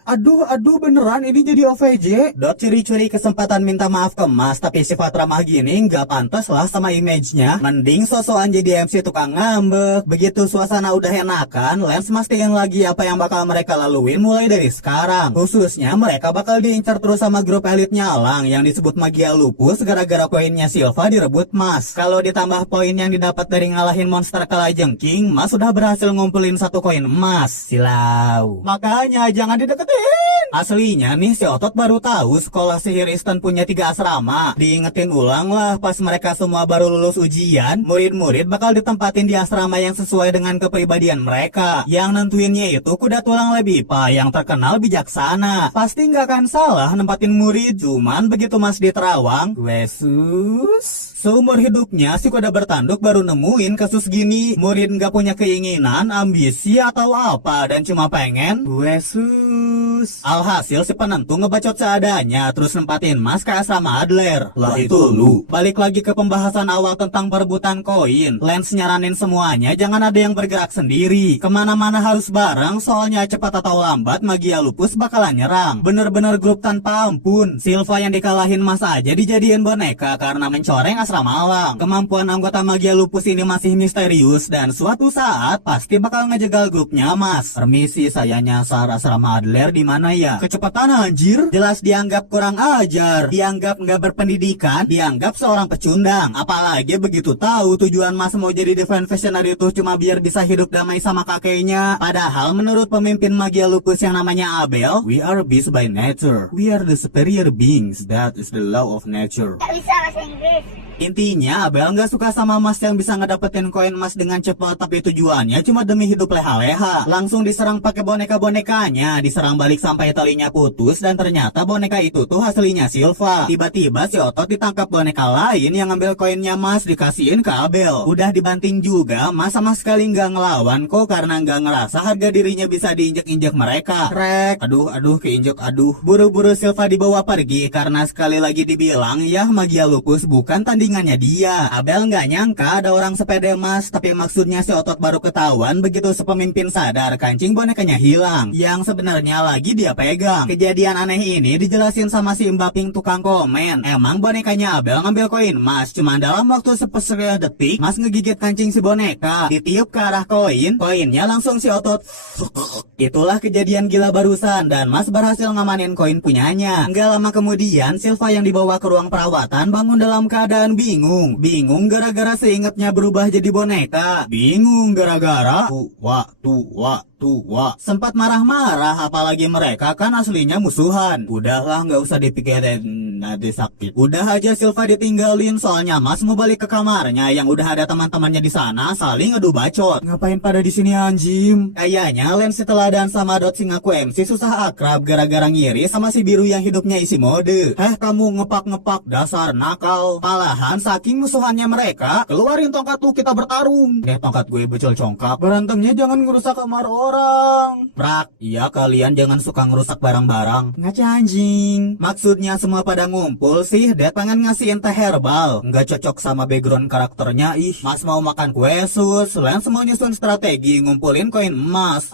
Aduh beneran ini jadi OVJ. Dot curi-curi kesempatan minta maaf ke Mas, tapi sifat ramah gini nggak pantas lah sama image-nya. Mending sosokan jadi MC tukang ngambek. Begitu suasana udah enakan, Lens mastiin lagi apa yang bakal mereka laluin mulai dari sekarang. Khususnya mereka bakal diincar terus sama grup elit nyalang yang disebut Magia Lupus gara-gara koinnya Silva direbut Mas. Kalau ditambah poin yang didapat dari ngalahin monster kalajengking, Mas sudah berhasil ngumpulin 1 koin emas. Silau. Makanya jangan dideketin. Aslinya nih si Otot baru tahu sekolah sihir Eastern punya 3 asrama. Diingetin ulang lah pas mereka semua baru lulus ujian, murid-murid bakal ditempatin di asrama yang sesuai dengan kepribadian mereka. Yang nentuinnya itu kuda tulang Lebipa yang terkenal bijaksana. Pasti nggak akan salah nempatin murid. Cuman begitu Mas di Terawang, Wesus. Seumur hidupnya si kuda bertanduk baru nemuin kasus gini. Murid nggak punya keinginan, ambisi atau apa dan cuma pengen Wesus. Alhasil si penentu ngebacot seadanya terus nempatin Mas ke asrama Adler. Lah itu lu. Balik lagi ke pembahasan awal tentang perebutan koin. Lens nyaranin semuanya jangan ada yang bergerak sendiri. Kemana-mana harus bareng soalnya cepat atau lambat Magia Lupus bakalan nyerang. Bener-bener grup tanpa ampun. Silva yang dikalahin Mas aja dijadiin boneka karena mencoreng asrama Malang. Kemampuan anggota Magia Lupus ini masih misterius dan suatu saat pasti bakal ngejegal grupnya Mas. Permisi, saya nyasar asrama Adler di mana ya? Kecepatan anjir. Jelas dianggap kurang ajar, dianggap nggak berpendidikan, dianggap seorang pecundang. Apalagi begitu tahu tujuan Mas mau jadi Divine Visionary itu cuma biar bisa hidup damai sama kakeknya. Padahal menurut pemimpin Magia Lupus yang namanya Abel, we are beasts by nature. We are the superior beings. That is the law of nature. Tak bisa bahasa Inggris. Intinya Abel nggak suka sama Mas yang bisa ngedapetin koin Mas dengan cepat, tapi tujuannya cuma demi hidup leha-leha. Langsung diserang pakai boneka-bonekanya, diserang balik sampai talinya putus dan ternyata boneka itu tuh aslinya Silva. Tiba-tiba si Otot ditangkap boneka lain yang ngambil koinnya Mas dikasihin ke Abel. Udah dibanting juga, Mas sama sekali nggak ngelawan kok karena nggak ngerasa harga dirinya bisa diinjek-injek mereka. Rek, aduh keinjek aduh. Buru-buru Silva dibawa pergi karena sekali lagi dibilang ya Magia Lupus bukan tandingannya dia. Abel nggak nyangka ada orang sepede Mas, tapi maksudnya si Otot baru ketahuan begitu sepemimpin sadar kancing bonekanya hilang yang sebenarnya lagi dia pegang. Kejadian aneh ini dijelasin sama si Mbak Pink tukang komen. Emang bonekanya Abel ngambil koin Mas, cuma dalam waktu sepersekian detik Mas ngegigit kancing si boneka, ditiup ke arah koin, koinnya langsung si Otot. Itulah kejadian gila barusan dan Mas berhasil ngamanin koin punyanya. Nggak lama kemudian Silva yang dibawa ke ruang perawatan bangun dalam keadaan bingung. Bingung gara-gara seingatnya berubah jadi boneka. Bingung gara-gara tua. Sempat marah-marah apalagi mereka kan aslinya musuhan. Udahlah nggak usah dipikirin nanti sakit. Udah aja Silva ditinggalin soalnya Mas mau balik ke kamarnya yang udah ada teman-temannya di sana saling adu bacot. Ngapain pada di sini anjim? Kayaknya Lens setelah dan sama Dot si ngaku MC susah akrab gara-gara ngiri sama si biru yang hidupnya isi mode. Kamu ngepak-ngepak dasar nakal. Malahan saking musuhannya mereka, keluarin tongkat tuh kita bertarung. Tongkat gue becol congkak. Berantemnya jangan ngerusak kamar orang. Brak, iya kalian jangan suka ngerusak barang-barang. Ngaca anjing. Maksudnya semua pada ngumpul sih, Dad pengen ngasihin teh herbal. Nggak cocok sama background karakternya ih. Mas mau makan kue sus, Lens mau nyusun strategi ngumpulin koin emas.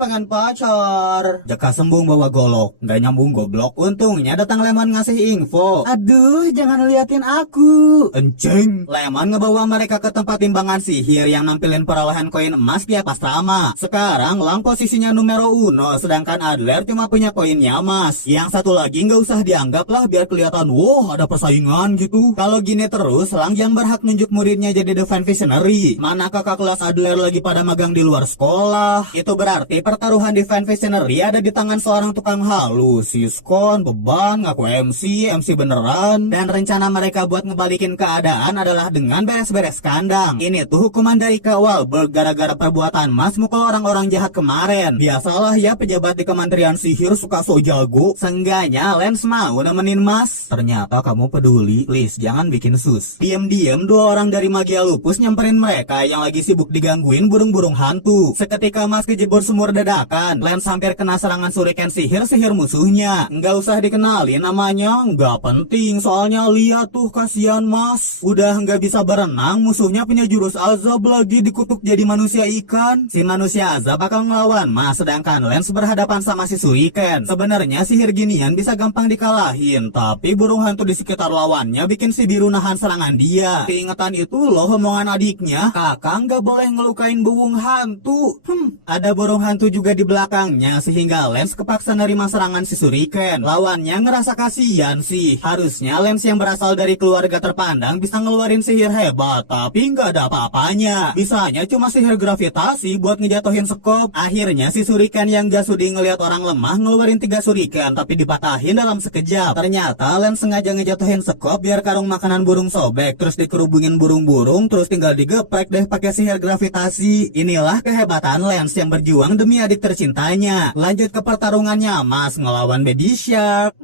Pengen pacar. Jaka sembung bawa golok, nggak nyambung goblok. Untungnya datang Lemon ngasih info. Aduh, jangan liatin aku. Enceng. Lemon ngebawa mereka ke tempat timbangan sihir yang nampilin perolehan koin emas tiap asrama. Sekarang Lang posisinya numero 1, sedangkan Adler cuma punya koinnya emas. Yang satu lagi nggak usah dianggap lah biar kelihatan wow ada persaingan gitu. Kalau gini terus Lang yang berhak nunjuk muridnya jadi Divine Visionary. Mana kakak kelas Adler lagi pada magang di luar sekolah. Itu berarti pertaruhan Divine Visionary ada di tangan seorang tukang halus. Siskon, beban, ngaku MC beneran. Dan rencana mereka buat ngebalikin keadaan adalah dengan beres-beres kandang. Ini tuh hukuman dari Kak Wahlberg gara-gara perbuatan Mas mukul orang-orang jahat kemarin. Biasalah ya pejabat di Kementerian Sihir suka so jago. Seenggaknya Lens mau nemenin Mas. Ternyata kamu peduli. Please jangan bikin sus. Diam-diam 2 orang dari Magia Lupus nyamperin mereka yang lagi sibuk digangguin burung-burung hantu. Seketika Mas kejebur sumur dadakan. Lens hampir kena serangan shuriken sihir musuhnya. Nggak usah dikenalin namanya, nggak penting. Soalnya lihat tuh kasihan Mas. Udah nggak bisa berenang, musuhnya punya jurus azab lagi dikutuk jadi manusia ikan. Si manusia azab bakal ngelawan Mas, sedangkan Lens berhadapan sama si shuriken. Sebenarnya sihir ginian bisa gampang dikalahin, tapi Tapi burung hantu di sekitar lawannya bikin si biru nahan serangan dia. Keingetan itu loh omongan adiknya, kakak nggak boleh ngelukain burung hantu. Ada burung hantu juga di belakangnya sehingga Lance kepaksa nerima serangan si Shuriken. Lawannya ngerasa kasihan sih. Harusnya Lance yang berasal dari keluarga terpandang bisa ngeluarin sihir hebat, tapi nggak ada apa-apanya. Bisanya cuma sihir gravitasi buat ngejatuhin sekop. Akhirnya si Shuriken yang gak sudi ngelihat orang lemah ngeluarin 3 Shuriken tapi dipatahin dalam sekejap. Ternyata Lance sengaja ngejatuhin sekop biar karung makanan burung sobek, terus dikerubungin burung-burung, terus tinggal digeprek deh pakai sihir gravitasi. Inilah kehebatan Lance yang berjuang demi adik tercintanya. Lanjut ke pertarungannya, Mas ngelawan Baby Shark.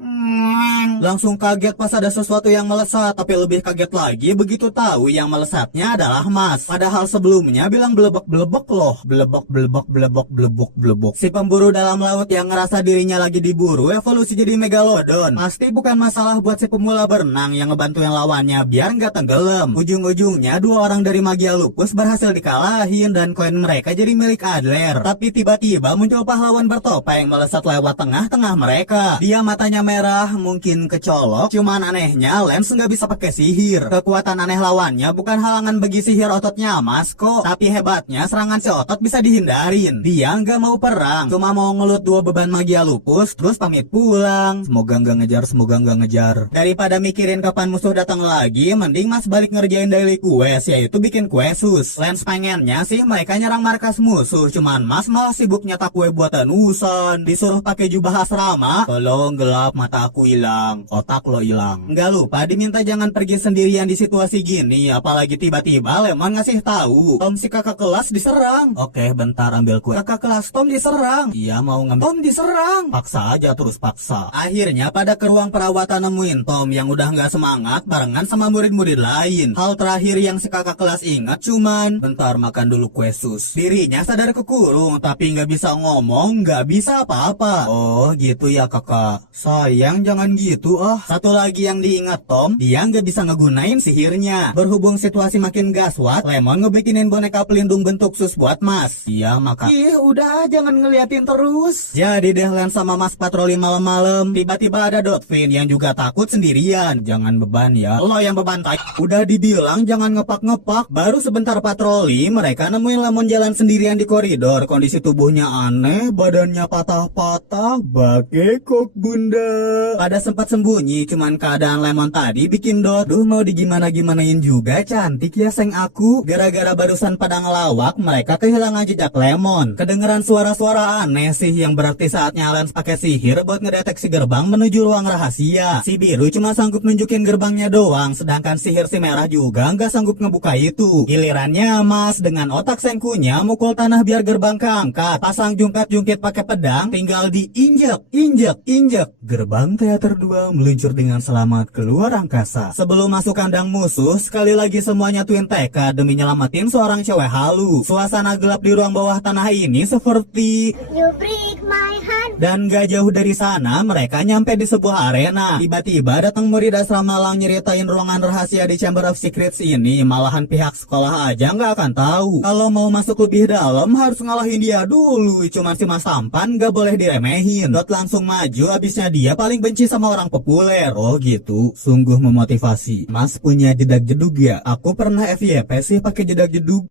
Langsung kaget pas ada sesuatu yang melesat, tapi lebih kaget lagi begitu tahu yang melesatnya adalah Mas. Padahal sebelumnya bilang belebek-belebek loh. Belebek-belebek-belebek-belebek. Si pemburu dalam laut yang ngerasa dirinya lagi diburu evolusi jadi megalodon. Pasti bukan masalah buat si pemula berenang yang ngebantuin lawannya biar nggak tenggelam. Ujung-ujungnya 2 orang dari Magia Lupus berhasil dikalahin dan koin mereka jadi milik Adler. Tapi tiba-tiba muncul pahlawan bertopeng melesat lewat tengah-tengah mereka. Dia matanya merah, mungkin kecolok, cuman anehnya Lance nggak bisa pakai sihir. Kekuatan aneh lawannya bukan halangan bagi sihir ototnya Mas kok, tapi hebatnya serangan si otot bisa dihindarin. Dia nggak mau perang, cuma mau ngelut 2 beban Magia Lupus terus pamit pulang. Semoga nggak ngejar. Daripada mikirin kapan musuh datang lagi, mending Mas balik ngerjain daily quest, yaitu bikin kue sus. Lance pengennya sih mereka nyerang markas musuh, cuman Mas malah sibuk nyetak kue buatan Usan. Disuruh pakai jubah asrama, tolong gelap mata aku hilang, otak lo hilang. Nggak lupa diminta jangan pergi sendirian di situasi gini, apalagi tiba-tiba Lemon ngasih tahu Tom si kakak kelas diserang. Oke, bentar ambil kue. Kakak kelas Tom diserang. Iya mau ngambil. Tom diserang. Paksa aja terus paksa. Akhirnya pada ke ruang perawatan nemuin Tom yang udah nggak semangat barengan sama murid-murid lain. Hal terakhir yang si kakak kelas ingat cuman bentar makan dulu kue sus. Dirinya sadar kekurung tapi nggak bisa ngomong, nggak bisa apa-apa. Oh gitu ya kakak. Sayang jangan gitu ah. Satu lagi yang diingat Tom, dia nggak bisa ngegunain sihirnya. Berhubung situasi makin gaswat, Lemon ngebikinin boneka pelindung bentuk sus buat Mas. Iya maka. Ih udah jangan ngeliatin terus. Jadi deh Lance sama Mas patroli malam-malam. Tiba-tiba ada Dotfin yang juga takut sendirian. Jangan beban ya. Lo yang beban tai. Udah dibilang jangan ngepak-ngepak. Baru sebentar patroli, mereka nemuin Lemon jalan sendirian di koridor. Kondisi tubuhnya aneh, badannya patah-patah, bakekok bunda. Pada sempat sembunyi, cuman keadaan Lemon tadi bikin Dot. Duh mau digimana-gimanain juga, cantik ya seng aku. Gara-gara barusan pada ngelawak, mereka kehilangan jejak Lemon. Kedengeran suara-suara aneh sih yang berarti saatnya Lance pakai sihir buat ngedeteksi gerbang menuju ruang rahasia. Si biru cuma sanggup nunjukin gerbangnya doang, sedangkan sihir si merah juga nggak sanggup ngebuka itu. Gilirannya Mas dengan otak sengkunya mukul tanah biar gerbang keangkat. Pasang jungkat-jungkit pakai pedang, tinggal diinjek. Gerbang teater 2 meluncur dengan selamat keluar angkasa. Sebelum masuk kandang musuh, sekali lagi semuanya twin tekad demi nyelamatin seorang cewek halu. Suasana gelap di ruang bawah tanah ini seperti You break my heart. dan gak jauh dari sana, mereka nyampe di sebuah arena. Tiba-tiba datang murid asrama Lang nyeritain ruangan rahasia di Chamber of Secrets ini. Malahan pihak sekolah aja nggak akan tahu. Kalau mau masuk lebih dalam harus ngalahin dia dulu. Cuman si Mas Tampan gak boleh diremehin. Dot langsung maju, abisnya dia paling benci sama orang populer. Oh gitu, sungguh memotivasi. Mas punya jedak jedug ya? Aku pernah FYP sih pakai jedak jedug.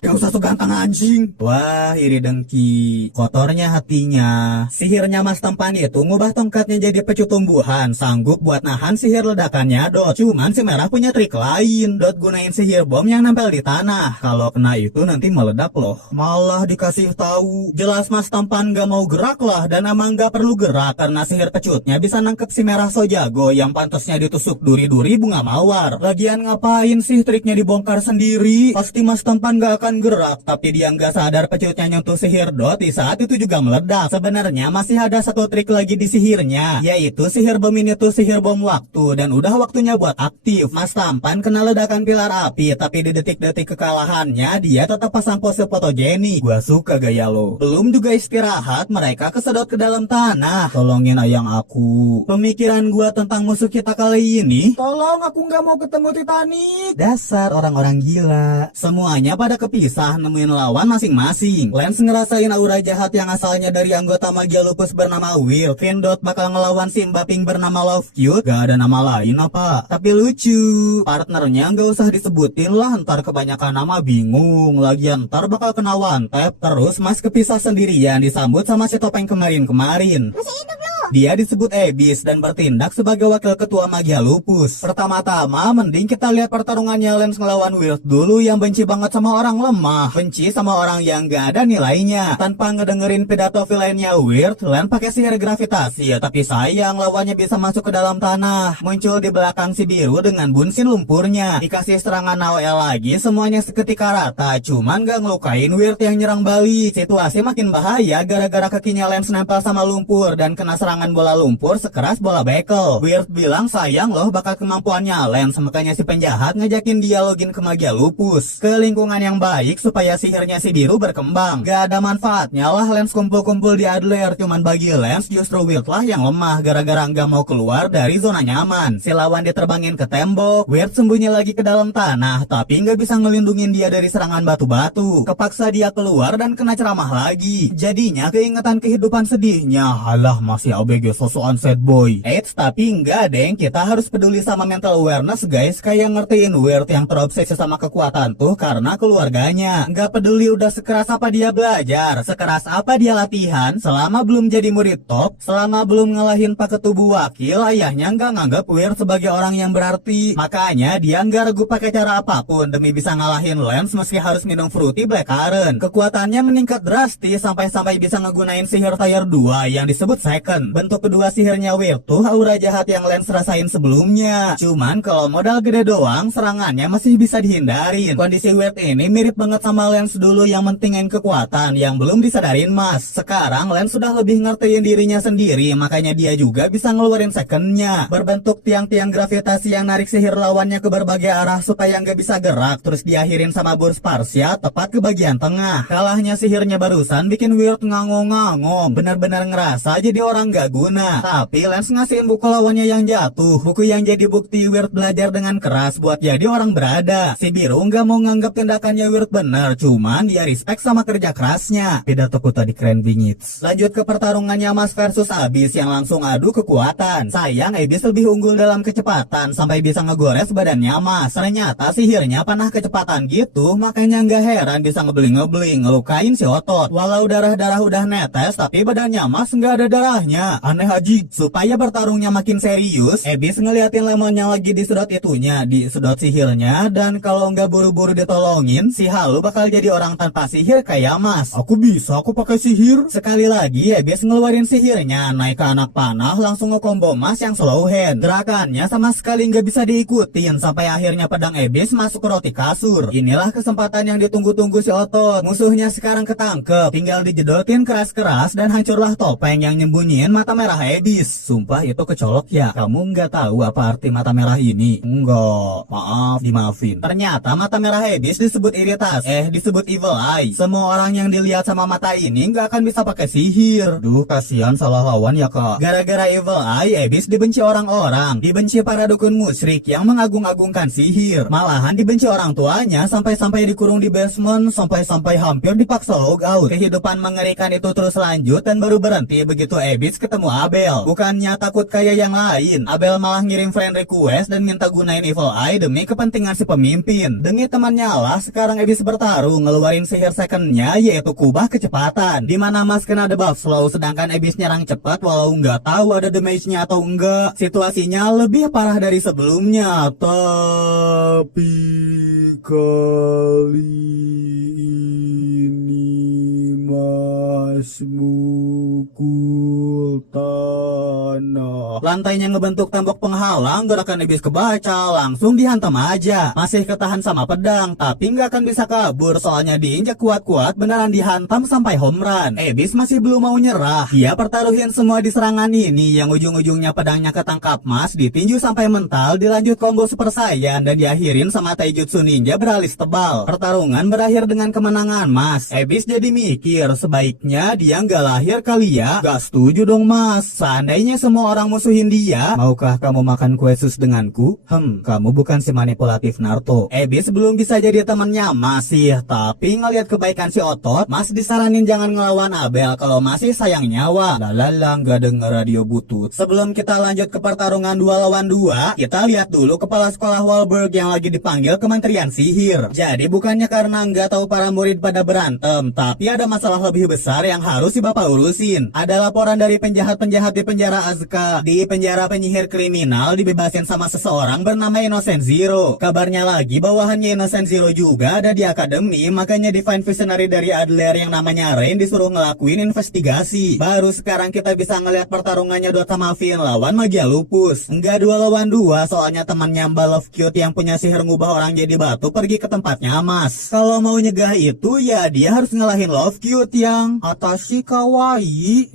Gak usah segantang anjing. Wah, iri dengki. Kotornya hatinya. Sihirnya Mas Tampan itu ngubah tongkatnya jadi pecut tumbuhan. Sanggup buat nahan sihir ledakannya Dot. Cuman si merah punya trik lain. Dot gunain sihir bom yang nempel di tanah. Kalau kena itu nanti meledak loh. Malah dikasih tahu. Jelas Mas Tampan gak mau gerak lah. Dan emang gak perlu gerak karena sihir pecutnya bisa nangkep si merah so jago yang pantasnya ditusuk duri-duri bunga mawar. Lagian ngapain sih triknya dibongkar sendiri? Pasti Mas Tampan gak akan gerak bergerak, tapi dia nggak sadar pecutnya nyentuh sihir dot di saat itu juga meledak. Sebenarnya masih ada satu trik lagi di sihirnya, yaitu sihir bom ini tuh sihir bom waktu, dan udah waktunya buat aktif. Mas tampan kena ledakan pilar api, tapi di detik-detik kekalahannya dia tetap pasang pose fotogenik. Gua suka gaya lo. Belum juga istirahat, mereka kesedot ke dalam tanah. Tolongin ayang aku. Pemikiran gua tentang musuh kita kali ini, tolong aku nggak mau ketemu Titanic. Dasar orang-orang gila. Semuanya pada kepisah nemuin lawan masing-masing. Lance ngerasain aura jahat yang asalnya dari anggota magia lupus bernama Will. Dot bakal ngelawan Simba Pink bernama Love Cute. Gak ada nama lain apa? Tapi lucu. Partnernya nggak usah disebutin lah, ntar kebanyakan nama bingung. Lagian ntar bakal kena one tap. Terus Mas kepisah sendirian disambut sama si topeng kemarin-kemarin. Masih hidup lo. Dia disebut Abyss dan bertindak sebagai wakil ketua magia lupus. Pertama-tama mending kita lihat pertarungannya Lance ngelawan Weird dulu yang benci banget sama orang lemah. Benci sama orang yang gak ada nilainya. Tanpa ngedengerin pidato villainnya Weird, Lance pakai sihir gravitasi, tapi sayang lawannya bisa masuk ke dalam tanah. Muncul di belakang si biru dengan bunsin lumpurnya. Dikasih serangan AOE lagi, semuanya seketika rata. Cuman gak ngelukain Weird yang nyerang balik. Situasi makin bahaya gara-gara kakinya Lance nempel sama lumpur dan kena serangan bola lumpur sekeras bola bekel. Weird bilang sayang loh bakal kemampuannya Lance, makanya si penjahat ngajakin dia login ke magia lupus, ke lingkungan yang baik supaya sihirnya si biru berkembang. Gak ada manfaatnya lah Lance kumpul-kumpul di Adler, cuman bagi Lance justru Weird lah yang lemah gara-gara nggak mau keluar dari zona nyaman. Si lawan diterbangin ke tembok, Weird sembunyi lagi ke dalam tanah, tapi nggak bisa ngelindungin dia dari serangan batu-batu. Kepaksa dia keluar dan kena ceramah lagi. Jadinya keingetan kehidupan sedihnya. Halah masih ABG sosokan sad boy. Eits, tapi enggak deng, kita harus peduli sama mental awareness guys. Kayak ngertiin Weird yang terobsesi sama kekuatan tuh karena keluarganya. Nggak peduli udah sekeras apa dia belajar, sekeras apa dia latihan, selama belum jadi murid top, selama belum ngalahin pakai tubuh wakil, ayahnya nggak nganggap Weird sebagai orang yang berarti. Makanya dia nggak ragu pakai cara apapun demi bisa ngalahin Lance meski harus minum fruity blackcurrant. Kekuatannya meningkat drastis sampai bisa ngegunain sihir tier 2 yang disebut second. Bentuk kedua sihirnya Weird tuh aura jahat yang Lance rasain sebelumnya. Cuman kalau modal gede doang, serangannya masih bisa dihindarin. Kondisi Weird ini mirip banget sama Lance dulu yang mentingin kekuatan yang belum disadarin Mas. Sekarang Lance sudah lebih ngertiin dirinya sendiri, makanya dia juga bisa ngeluarin secondnya. Berbentuk tiang-tiang gravitasi yang narik sihir lawannya ke berbagai arah supaya nggak bisa gerak, terus diakhirin sama burst Parsia tepat ke bagian tengah. Kalahnya sihirnya barusan bikin Weird ngangong-ngangong, benar-benar ngerasa jadi orang gak guna. Tapi Lance ngasihin buku lawannya yang jatuh, buku yang jadi bukti Weird belajar dengan keras buat jadi orang berada. Si biru nggak mau nganggap tindakannya Weird bener, cuman dia respect sama kerja kerasnya. Pidatoku tadi keren bingit. Lanjut ke pertarungannya Mas versus Abyss yang langsung adu kekuatan. Sayang Abyss lebih unggul dalam kecepatan sampai bisa ngegores badannya Mas. Ternyata sihirnya panah kecepatan gitu, makanya nggak heran bisa ngebling-ngebling ngelukain si otot. Walau darah-darah udah netes, tapi badannya Mas nggak ada darahnya. Aneh haji. Supaya bertarungnya makin serius, Abyss ngeliatin lemonnya lagi disedot itunya, disedot sihirnya, dan kalau nggak buru-buru ditolongin, si Halu bakal jadi orang tanpa sihir kayak Mas. Aku bisa, aku pakai sihir. Sekali lagi Abyss ngeluarin sihirnya, naik ke anak panah, langsung ngekombo Mas yang slow hand. Gerakannya sama sekali nggak bisa diikutin, sampai akhirnya pedang Abyss masuk ke roti kasur. Inilah kesempatan yang ditunggu-tunggu si Otot. Musuhnya sekarang ketangkep, tinggal dijedotin keras-keras dan hancurlah topeng yang nyembunyiin mata merah Abyss. Sumpah itu kecolok ya. Kamu nggak tahu apa arti mata merah ini? Enggak. Maaf, dimaafin. Ternyata mata merah Abyss disebut iritasi, disebut evil eye. Semua orang yang dilihat sama mata ini nggak akan bisa pakai sihir. Duh, kasihan salah lawan ya kak. Gara-gara evil eye, Abyss dibenci orang-orang, dibenci para dukun musyrik yang mengagung-agungkan sihir. Malahan dibenci orang tuanya sampai dikurung di basement, sampai hampir dipaksa logout. Kehidupan mengerikan itu terus lanjut dan baru berhenti begitu Abyss ketemu Abel. Bukannya takut kayak yang lain, Abel malah ngirim friend request dan minta gunain evil eye demi kepentingan si pemimpin. Demi temannya lah, sekarang Abyss bertarung ngeluarin sihir secondnya yaitu kubah kecepatan, dimana Mas kena debuff slow sedangkan Abyss nyerang cepat walau nggak tahu ada damage-nya atau enggak. Situasinya lebih parah dari sebelumnya, tapi kali ini Mas mukul tanah. Lantainya ngebentuk tembok penghalang, gerakan iblis kebaca, langsung dihantam aja. Masih ketahan sama pedang, tapi nggak akan bisa kabur soalnya diinjak kuat-kuat, beneran dihantam sampai home run. Iblis masih belum mau nyerah. Dia pertaruhin semua di serangan ini yang ujung-ujungnya pedangnya ketangkap Mas, ditinju sampai mental, dilanjut combo Super Saiyan dan diakhirin sama Taijutsu Ninja beralis tebal. Pertarungan berakhir dengan kemenangan Mas. Iblis jadi mikir, sebaiknya dia nggak lahir kali ya. Gak setuju dong Mas. Seandainya semua orang musuhin dia, maukah kamu makan kue sus denganku? Kamu bukan si manipulatif Naruto. Iblis belum bisa jadi temannya masih, tapi ngelihat kebaikan si Otot, Mas disaranin jangan ngelawan Abel kalau masih sayang nyawa. Lalala, nggak denger radio butut. Sebelum kita lanjut ke pertarungan 2 lawan 2, kita lihat dulu kepala sekolah Wahlberg yang lagi dipanggil Kementerian Sihir. Jadi bukannya karena nggak tahu para murid pada berantem, tapi ada masalah lebih besar yang harus si bapak urusin. Ada laporan dari penjahat-penjahat di penjara Azka. Di penjara penyihir kriminal dibebasin sama seseorang bernama Innocent Zero. Kabarnya lagi bawahannya Innocent Zero juga ada di akademi, makanya Divine Visionary dari Adler yang namanya Rain disuruh ngelakuin investigasi. Baru sekarang kita bisa ngeliat pertarungannya Dot sama Finn lawan Magia Lupus. Enggak 2 lawan 2, soalnya temannya Mbak Love Cute yang punya sihir ngubah orang jadi batu pergi ke tempatnya Mas. Kalau mau nyegah itu ya dia harus ngelahin Love Cute yang Atashi kawaii.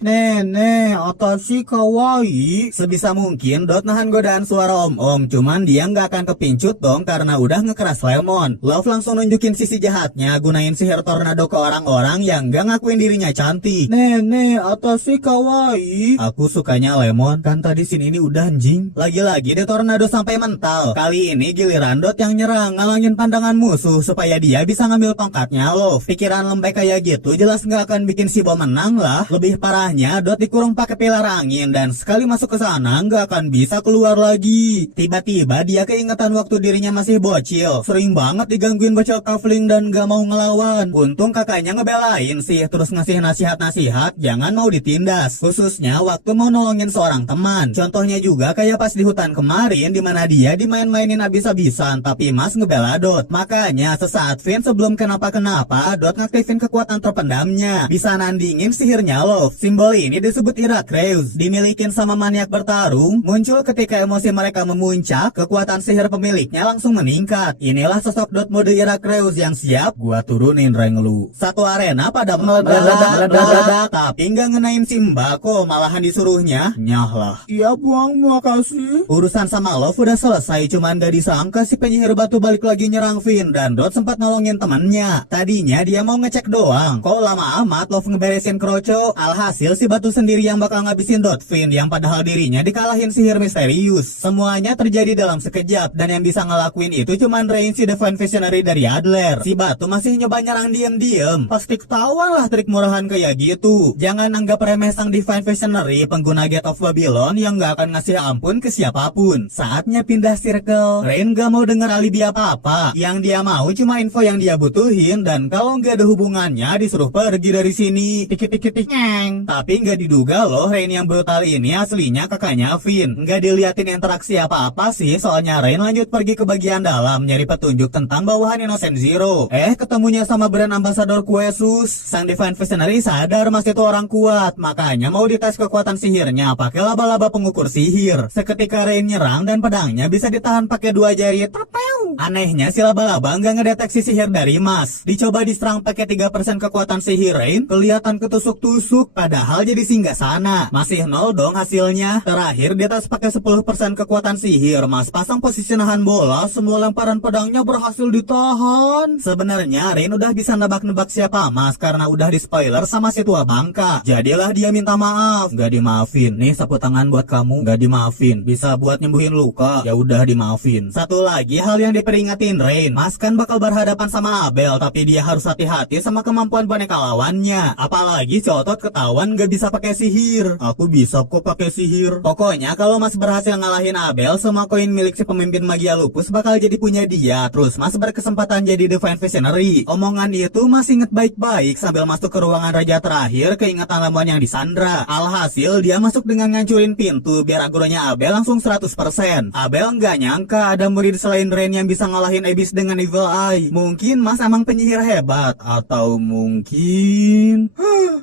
Nenek, Atashi kawaii. Sebisa mungkin Dot nahan godaan suara om-om, cuman dia nggak akan kepincut dong karena udah ngekeras Lemon. Love langsung nunjukin sisi jahatnya, gunain sihir tornado ke orang-orang yang nggak ngakuin dirinya cantik. Nenek, Atashi kawaii. Aku sukanya Lemon, kan tadi scene ini udah anjing. Lagi-lagi dia tornado sampai mental. Kali ini giliran Dot yang nyerang, ngalangin pandangan musuh supaya dia bisa ngambil tongkatnya. Love, pikiran lembek kayak gitu jelas nggak akan bikin si bom menang lah. Lebih parahnya Dot dikurung pakai pilar angin dan sekali masuk ke sana nggak akan bisa keluar lagi. Tiba-tiba dia keingetan waktu dirinya masih bocil, sering banget digangguin bocil kafling dan gak mau ngelawan. Untung kakaknya ngebelain sih, terus ngasih nasihat-nasihat jangan mau ditindas, khususnya waktu mau nolongin seorang teman. Contohnya juga kayak pas di hutan kemarin dimana dia dimain-mainin abis-abisan tapi Mas ngebela Dot. Makanya sesaat Finn sebelum kenapa-kenapa, Dot ngaktifin kekuatan terpendamnya, bisa nandingin sihirnya Love. Simbol ini disebut Irakreus, dimilikin sama maniak bertarung, muncul ketika emosi mereka memuncak, kekuatan sihir pemiliknya langsung meningkat. Inilah sosok Dot mode Irakreus yang siap gua turunin rank lu. Satu arena pada meledak, tapi nggak ngenain si Mbako, malahan disuruhnya nyah lah. Iya buang, makasih. Urusan sama Love udah selesai, cuman gak disangka si penyihir batu balik lagi nyerang Finn dan Dot sempat nolongin temannya. Tadinya dia mau ngecek doang, kok lama amat Love ngeberesin kroco. Alhasil si batu sendiri yang bakal ngabisin Dot Finn yang padahal dirinya dikalahin sihir misterius. Semuanya terjadi dalam sekejap dan yang bisa ngelakuin itu cuman Rain si Divine Visionary dari Adler. Si batu masih nyoba nyerang diem-diem, pasti ketahuan lah trik murahan kayak gitu. Jangan anggap remeh sang Divine Visionary pengguna Gate of Babylon yang gak akan ngasih ampun ke siapapun. Saatnya pindah circle. Rain gak mau denger alibi apa-apa, yang dia mau cuma info yang dia butuhin, dan kalau nggak ada hubungannya disuruh pergi dari sini. Tik-tik-tik nyeng. Tapi nggak diduga loh, Rain yang brutal ini aslinya kakaknya Finn. Nggak diliatin interaksi apa-apa sih, soalnya Rain lanjut pergi ke bagian dalam nyari petunjuk tentang bawahan Innocent Zero. Ketemunya sama brand ambassador kue sus. Sang Divine Visionary sadar Mas itu orang kuat, makanya mau dites kekuatan sihirnya pakai laba-laba pengukur sihir. Seketika Rain nyerang dan pedangnya bisa ditahan pakai 2 jari. Tapeu. Anehnya si laba-laba nggak ngedeteksi sihir dari Mas. Dicoba diserang pakai 3% kekuatan sihir Rain, kelihatan ketusuk-tusuk, padahal jadi singgah sana. Masih 0 dong hasilnya. Terakhir di atas pakai 10% kekuatan sihir, Mas pasang posisi nahan bola, semua lemparan pedangnya berhasil ditahan. Sebenarnya Rain udah bisa nebak-nebak siapa Mas karena udah di spoiler sama si tua bangka. Jadilah dia minta maaf, nggak dimaafin. Nih sapu tangan buat kamu, nggak dimaafin. Bisa buat nyembuhin luka, ya udah dimaafin. Satu lagi hal yang diperingatin Rain, Mas kan bakal berhadapan sama Abel, tapi dia harus hati-hati sama kemampuan boneka lawannya. Apalagi si Otot ketahuan gak bisa pakai sihir. Aku bisa kok pakai sihir. Pokoknya kalau Mas berhasil ngalahin Abel, semua koin milik si pemimpin Magia Lupus bakal jadi punya dia. Terus Mas berkesempatan jadi Divine Visionary. Omongan itu Mas inget baik-baik sambil masuk ke ruangan raja terakhir, keingetan Lemon yang disandra. Alhasil dia masuk dengan ngancurin pintu biar agronya Abel langsung 100%. Abel nggak nyangka ada murid selain Rain yang bisa ngalahin Abyss dengan Evil Eye. Mungkin Mas emang penyihir hebat, atau mungkin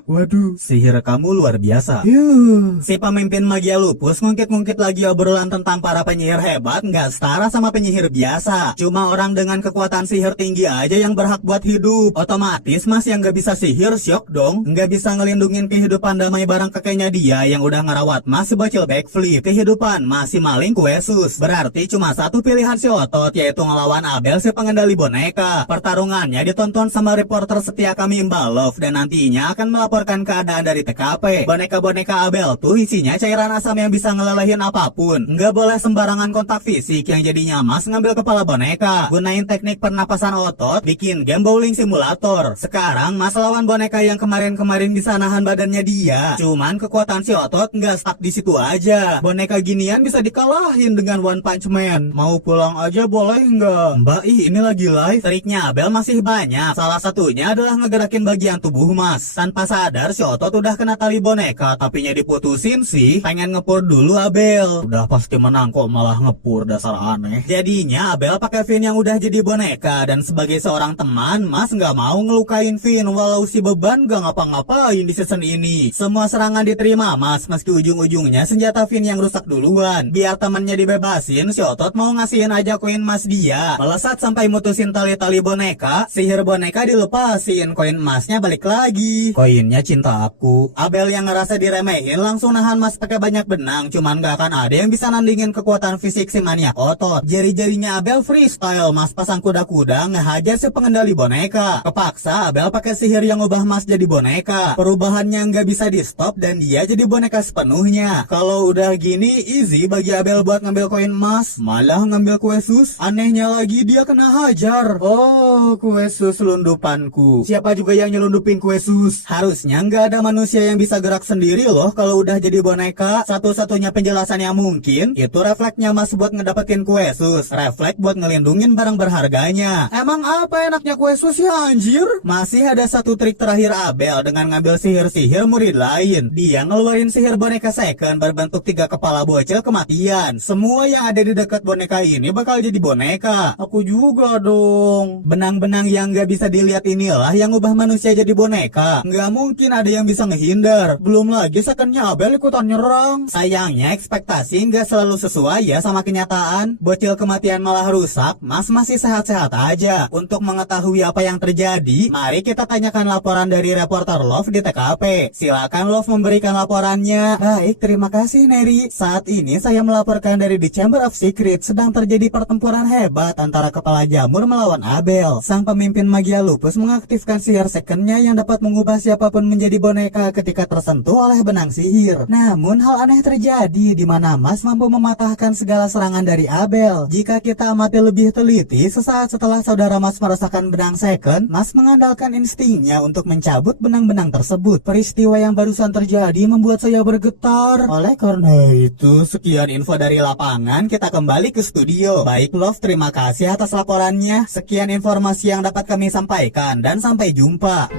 waduh, sihir kamu kamu luar biasa. Si pemimpin magia lupus ngungkit-ngungkit lagi obrolan tentang para penyihir hebat nggak setara sama penyihir biasa. Cuma orang dengan kekuatan sihir tinggi aja yang berhak buat hidup. Otomatis mas yang nggak bisa sihir syok dong. Nggak bisa ngelindungin kehidupan damai bareng kakeknya dia yang udah ngerawat mas si bocil backflip. Kehidupan masih maling kue sus. Berarti cuma satu pilihan si Otot, yaitu ngelawan Abel si pengendali boneka. Pertarungannya ditonton sama reporter setia kami Imbalov dan nantinya akan melaporkan keadaan dari TKP. Boneka-boneka Abel tuh isinya cairan asam yang bisa ngelelehin apapun. Nggak boleh sembarangan kontak fisik yang jadinya mas ngambil kepala boneka. Gunain teknik pernapasan Otot, bikin game bowling simulator. Sekarang mas lawan boneka yang kemarin-kemarin bisa nahan badannya dia. Cuman kekuatan si Otot nggak stuck di situ aja. Boneka ginian bisa dikalahin dengan One Punch Man. Mau pulang aja boleh nggak? Mbak, ini lagi live. Triknya Abel masih banyak. Salah satunya adalah ngegerakin bagian tubuh mas. Tanpa sadar si Otot udah kena tali boneka, tapinya diputusin sih. Pengen ngepur dulu Abel. Udah pasti menang kok malah ngepur, dasar aneh. Jadinya Abel pakai Finn yang udah jadi boneka, dan sebagai seorang teman, mas nggak mau ngelukain Finn walau si beban gak ngapa-ngapain di season ini. Semua serangan diterima mas, meski ujung-ujungnya senjata Finn yang rusak duluan. Biar temannya dibebasin, si Otot mau ngasihin aja koin emas dia. Melesat sampai mutusin tali-tali boneka, sihir boneka dilepasin, koin emasnya balik lagi. Koinnya cinta aku. Abel yang ngerasa diremehin langsung nahan mas pakai banyak benang, cuman gak akan ada yang bisa nandingin kekuatan fisik si maniak Otot. Jari-jarinya Abel freestyle mas pasang kuda-kuda ngehajar si pengendali boneka. Kepaksa Abel pakai sihir yang ubah mas jadi boneka. Perubahannya nggak bisa di stop dan dia jadi boneka sepenuhnya. Kalau udah gini easy bagi Abel buat ngambil koin emas, malah ngambil kue sus. Anehnya lagi dia kena hajar. Oh, kue sus lundupanku. Siapa juga yang nyelundupin kue sus? Harusnya nggak ada manusia yang bisa gerak sendiri loh kalau udah jadi boneka. Satu-satunya penjelasan yang mungkin itu refleksnya mas buat ngedapetin kue sus. Refleks buat ngelindungin barang berharganya. Emang apa enaknya kue sus ya anjir? Masih ada satu trik terakhir Abel dengan ngambil sihir-sihir murid lain. Dia ngeluarin sihir boneka second berbentuk 3 kepala bocil kematian. Semua yang ada di dekat boneka ini bakal jadi boneka. Aku juga dong. Benang-benang yang gak bisa dilihat inilah yang ubah manusia jadi boneka. Nggak mungkin ada yang bisa ngehindar. Belum lagi secondnya Abel ikutan nyerang. Sayangnya ekspektasi nggak selalu sesuai ya sama kenyataan. Bocil kematian malah rusak, mas masih sehat-sehat aja. Untuk mengetahui apa yang terjadi, mari kita tanyakan laporan dari reporter Love di TKP. Silakan Love memberikan laporannya. Baik, terima kasih Neri. Saat ini saya melaporkan dari The Chamber of Secret. Sedang terjadi pertempuran hebat antara kepala jamur melawan Abel. Sang pemimpin magia lupus mengaktifkan sihir secondnya yang dapat mengubah siapapun menjadi boneka ketika tersentuh oleh benang sihir. Namun hal aneh terjadi di mana Mas mampu mematahkan segala serangan dari Abel. Jika kita amati lebih teliti, sesaat setelah saudara Mas merasakan benang second, Mas mengandalkan instingnya untuk mencabut benang-benang tersebut. Peristiwa yang barusan terjadi membuat saya bergetar. Oleh karena itu, sekian info dari lapangan, kita kembali ke studio. Baik Love, terima kasih atas laporannya. Sekian informasi yang dapat kami sampaikan dan sampai jumpa.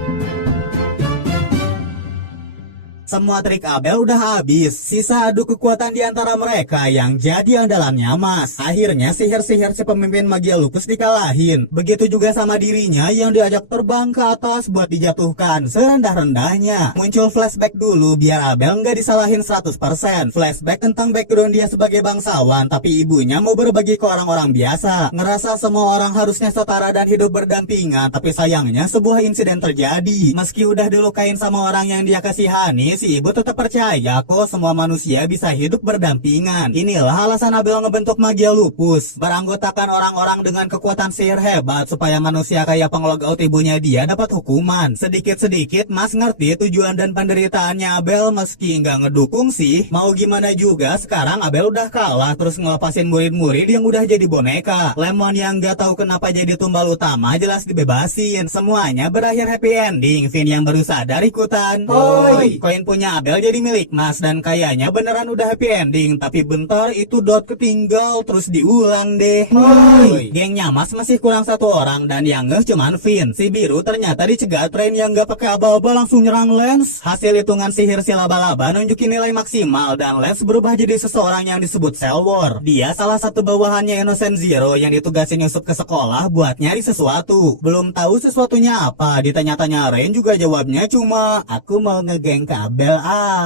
Semua trik Abel udah habis, sisa adu kekuatan di antara mereka yang jadi andalannya Mas. Akhirnya sihir-sihir si pemimpin magia lupus dikalahin. Begitu juga sama dirinya yang diajak terbang ke atas buat dijatuhkan serendah-rendahnya. Muncul flashback dulu biar Abel nggak disalahin 100%. Flashback tentang background dia sebagai bangsawan, tapi ibunya mau berbagi ke orang-orang biasa. Ngerasa semua orang harusnya setara dan hidup berdampingan, tapi sayangnya sebuah insiden terjadi. Meski udah dilukain sama orang yang dia kasihani, si ibu tetap percaya kok semua manusia bisa hidup berdampingan. Inilah alasan Abel ngebentuk magia lupus, beranggotakan orang-orang dengan kekuatan sihir hebat supaya manusia kayak penglogout ibunya dia dapat hukuman. Sedikit-sedikit Mas ngerti tujuan dan penderitaannya Abel meski nggak ngedukung sih. Mau gimana juga sekarang Abel udah kalah terus ngelepasin murid-murid yang udah jadi boneka. Lemon yang nggak tahu kenapa jadi tumbal utama jelas dibebasin. Semuanya berakhir happy ending. Finn yang baru sadar ikutan. Hoi, koin punya Abel jadi milik Mas dan kayaknya beneran udah happy ending, tapi bentar itu dot ketinggal terus diulang deh. Hoi, gengnya Mas masih kurang satu orang dan yang ngeh cuman Finn. Si biru ternyata dicegat train yang gak pakai aba-aba langsung nyerang Lance. Hasil hitungan sihir si laba-laba nunjukin nilai maksimal dan Lance berubah jadi seseorang yang disebut Cell War. Dia salah satu bawahannya Innocent Zero yang ditugasin nyusup ke sekolah buat nyari sesuatu. Belum tahu sesuatunya apa, ditanya-tanya Rain juga jawabnya cuma aku mau ngegeng ke Abel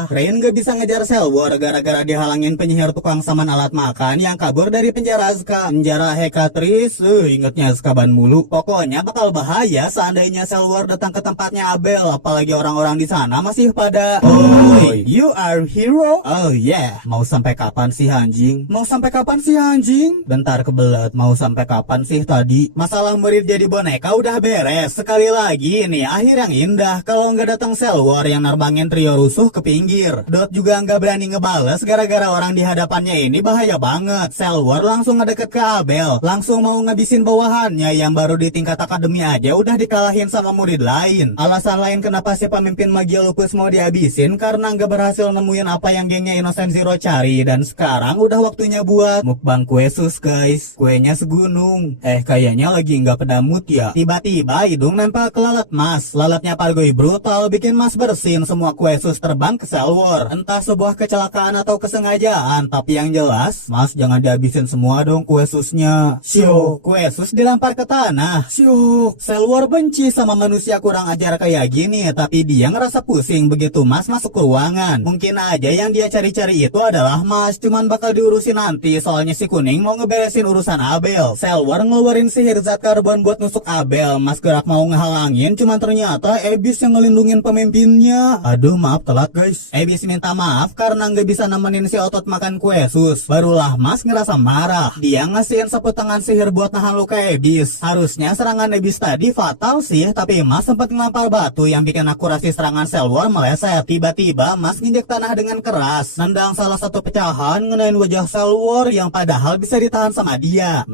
keren gak bisa ngejar Selwar gara-gara dihalangin penyihir tukang saman alat makan yang kabur dari penjara Azka. Penjara Hekatris, ingetnya Azkaban mulu. Pokoknya bakal bahaya seandainya Selwar datang ke tempatnya Abel, apalagi orang-orang di sana masih pada "Oi, you are hero?" Oh yeah, mau sampai kapan sih anjing? Mau sampai kapan sih anjing? Bentar kebelet, mau sampai kapan sih tadi? Masalah murid jadi boneka udah beres. Sekali lagi nih, akhir yang indah kalau nggak datang Selwar yang nerbangin trio rusuh ke pinggir. Dot juga nggak berani ngebales gara-gara orang di hadapannya ini bahaya banget. Selwar langsung ngedeket ke Abel, langsung mau ngabisin bawahannya yang baru di tingkat akademi aja udah dikalahin sama murid lain. Alasan lain kenapa si pemimpin magia lupus mau dihabisin karena nggak berhasil nemuin apa yang gengnya Innocent Zero cari, dan sekarang udah waktunya buat mukbang kue sus guys. Kuenya segunung. Kayaknya lagi nggak pada mood ya. Tiba-tiba hidung nempel ke lalat Mas. Lalatnya pargoy brutal bikin Mas bersin semua kue sus terbang ke Selwar. Entah sebuah kecelakaan atau kesengajaan, tapi yang jelas Mas jangan dihabisin semua dong kue susnya. Syuk, kue sus dilempar ke tanah. Syuk, Selwar benci sama manusia kurang ajar kayak gini, tapi dia ngerasa pusing begitu Mas masuk ke ruangan. Mungkin aja yang dia cari-cari itu adalah Mas, cuman bakal diurusin nanti soalnya si kuning mau ngeberesin urusan Abel. Selwar ngeluarin sihir zat karbon buat nusuk Abel. Mas gerak mau ngehalangin, cuman ternyata Ebis yang ngelindungin pemimpinnya. Aduh maaf telat guys. Ebis minta maaf karena nggak bisa nemenin si otot makan kue sus. Barulah Mas ngerasa marah. Dia ngasihin sapu tangan sihir buat nahan luka Ebis. Harusnya serangan Ebis tadi fatal sih, tapi Mas sempat ngelempar batu yang bikin akurasi serangan Selwar meleset. Tiba-tiba Mas nginjek tanah dengan keras, nendang salah satu pecahan ngenain wajah Selwar yang padahal bisa ditahan sama dia.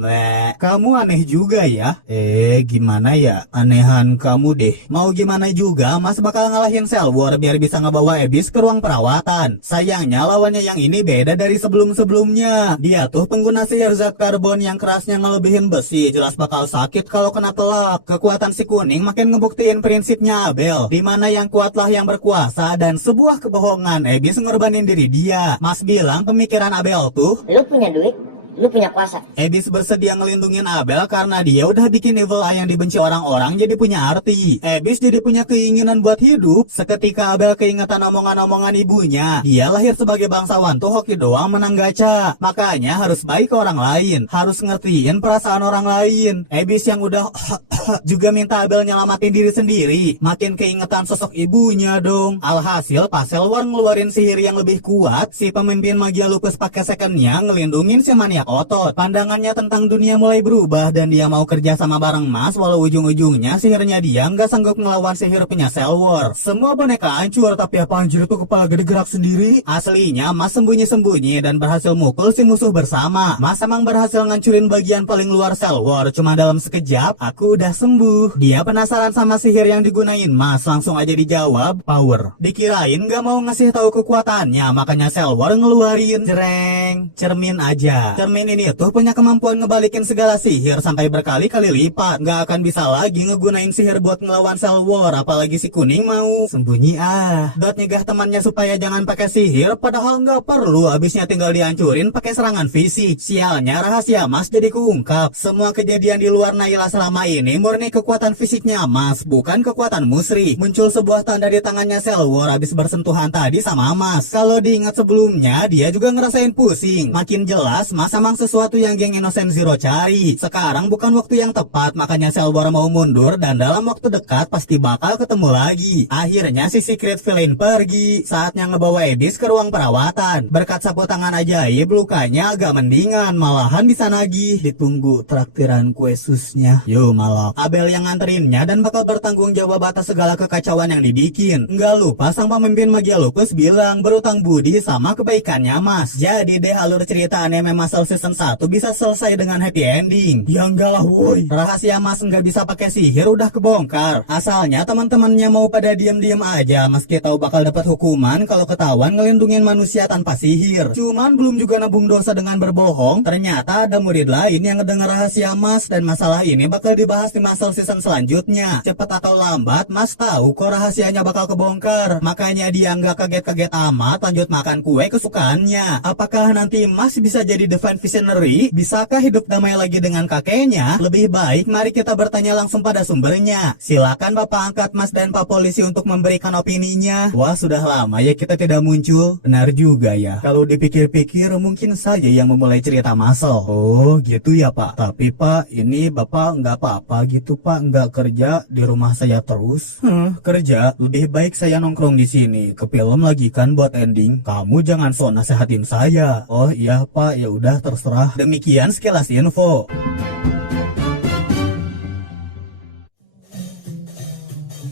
Kamu aneh juga ya. Gimana ya? Anehan kamu deh. Mau gimana juga Mas bakal ngalahin Selwar biar bisa ngebawa Ebis ke ruang perawatan. Sayangnya lawannya yang ini beda dari sebelum-sebelumnya. Dia tuh pengguna sihir zat karbon yang kerasnya ngelebihin besi. Jelas bakal sakit kalau kena telak. Kekuatan si kuning makin ngebuktiin prinsipnya Abel, dimana yang kuatlah yang berkuasa, dan sebuah kebohongan Ebis ngorbanin diri dia. Mas bilang pemikiran Abel tuh, lu punya duit, lu punya kuasa. Ebis bersedia ngelindungin Abel karena dia udah bikin Evil Eye yang dibenci orang-orang jadi punya arti. Ebis jadi punya keinginan buat hidup. Seketika Abel keingetan omongan-omongan ibunya. Dia lahir sebagai bangsawan tuh hoki doang menang gacha. Makanya harus baik ke orang lain, harus ngertiin perasaan orang lain. Ebis yang udah juga minta Abel nyelamatin diri sendiri. Makin keingetan sosok ibunya dong. Alhasil pas Selwar ngeluarin sihir yang lebih kuat, si pemimpin magia lupus pakai secondnya ngelindungin si maniak otot. Pandangannya tentang dunia mulai berubah dan dia mau kerja sama bareng Mas, walau ujung-ujungnya sihirnya dia nggak sanggup ngelawan sihir punya Selwar. Semua boneka hancur, tapi apa anjir tuh kepala gede gerak sendiri. Aslinya Mas sembunyi-sembunyi dan berhasil mukul si musuh bersama. Mas emang berhasil ngancurin bagian paling luar Selwar, cuma dalam sekejap aku udah sembuh. Dia penasaran sama sihir yang digunain Mas, langsung aja dijawab power. Dikirain nggak mau ngasih tahu kekuatannya, makanya Selwar ngeluarin jereng cermin aja. Cermin ini tuh punya kemampuan ngebalikin segala sihir sampai berkali-kali lipat. Nggak akan bisa lagi ngegunain sihir buat ngelawan Selwar, apalagi si kuning mau sembunyi. Dot nyegah temannya supaya jangan pakai sihir, padahal nggak perlu, abisnya tinggal dihancurin pakai serangan fisik. Sialnya rahasia Mas jadi keungkap. Semua kejadian di luar Naila selama ini murni kekuatan fisiknya Mas, bukan kekuatan musri. Muncul sebuah tanda di tangannya Selwar abis bersentuhan tadi sama Mas. Kalau diingat sebelumnya, dia juga ngerasain pusing. Makin jelas Mas emang sesuatu yang geng Innocent Zero cari. Sekarang bukan waktu yang tepat, makanya Selwar mau mundur dan dalam waktu dekat pasti bakal ketemu lagi. Akhirnya si Secret Villain pergi. Saatnya ngebawa Ebis ke ruang perawatan. Berkat sapu tangan ajaib, lukanya agak mendingan, malahan bisa nagih. Ditunggu traktiran kue susnya. Yo malah Abel yang nganterinnya dan bakal bertanggung jawab atas segala kekacauan yang dibikin. Nggak lupa sang pemimpin magia lupus bilang berutang budi sama kebaikannya Mas. Jadi deh alur cerita anime Muscle season 1 bisa selesai dengan happy ending. Ya enggak lah woi. Rahasia Mas nggak bisa pakai sihir udah kebongkar. Asalnya teman-temannya mau pada diem-diem aja meski tahu bakal dapat hukuman kalau ketahuan ngelindungin manusia tanpa sihir. Cuman belum juga nabung dosa dengan berbohong. Ternyata ada murid lain yang ngedengar rahasia Mas, dan masalah ini bakal dibahas di Muscle season selanjutnya. Cepat atau lambat Mas tahu kok rahasianya bakal kebongkar. Makanya dia nggak kaget-kaget amat lanjut makan kue kesukaannya. Apakah nanti Mas bisa jadi The Fan Visionary, bisakah hidup damai lagi dengan kakeknya? Lebih baik mari kita bertanya langsung pada sumbernya. Silakan Bapak angkat Mas dan Pak Polisi untuk memberikan opininya. Wah, sudah lama ya kita tidak muncul. Benar juga ya. Kalau dipikir-pikir mungkin saya yang memulai cerita masal. Oh gitu ya Pak. Tapi Pak, ini Bapak nggak apa-apa gitu Pak, nggak kerja di rumah saya terus. Kerja. Lebih baik saya nongkrong di sini. Ke film lagi kan buat ending. Kamu jangan sok nasehatin saya. Oh iya Pak, ya udah terserah. Demikian sekilas info.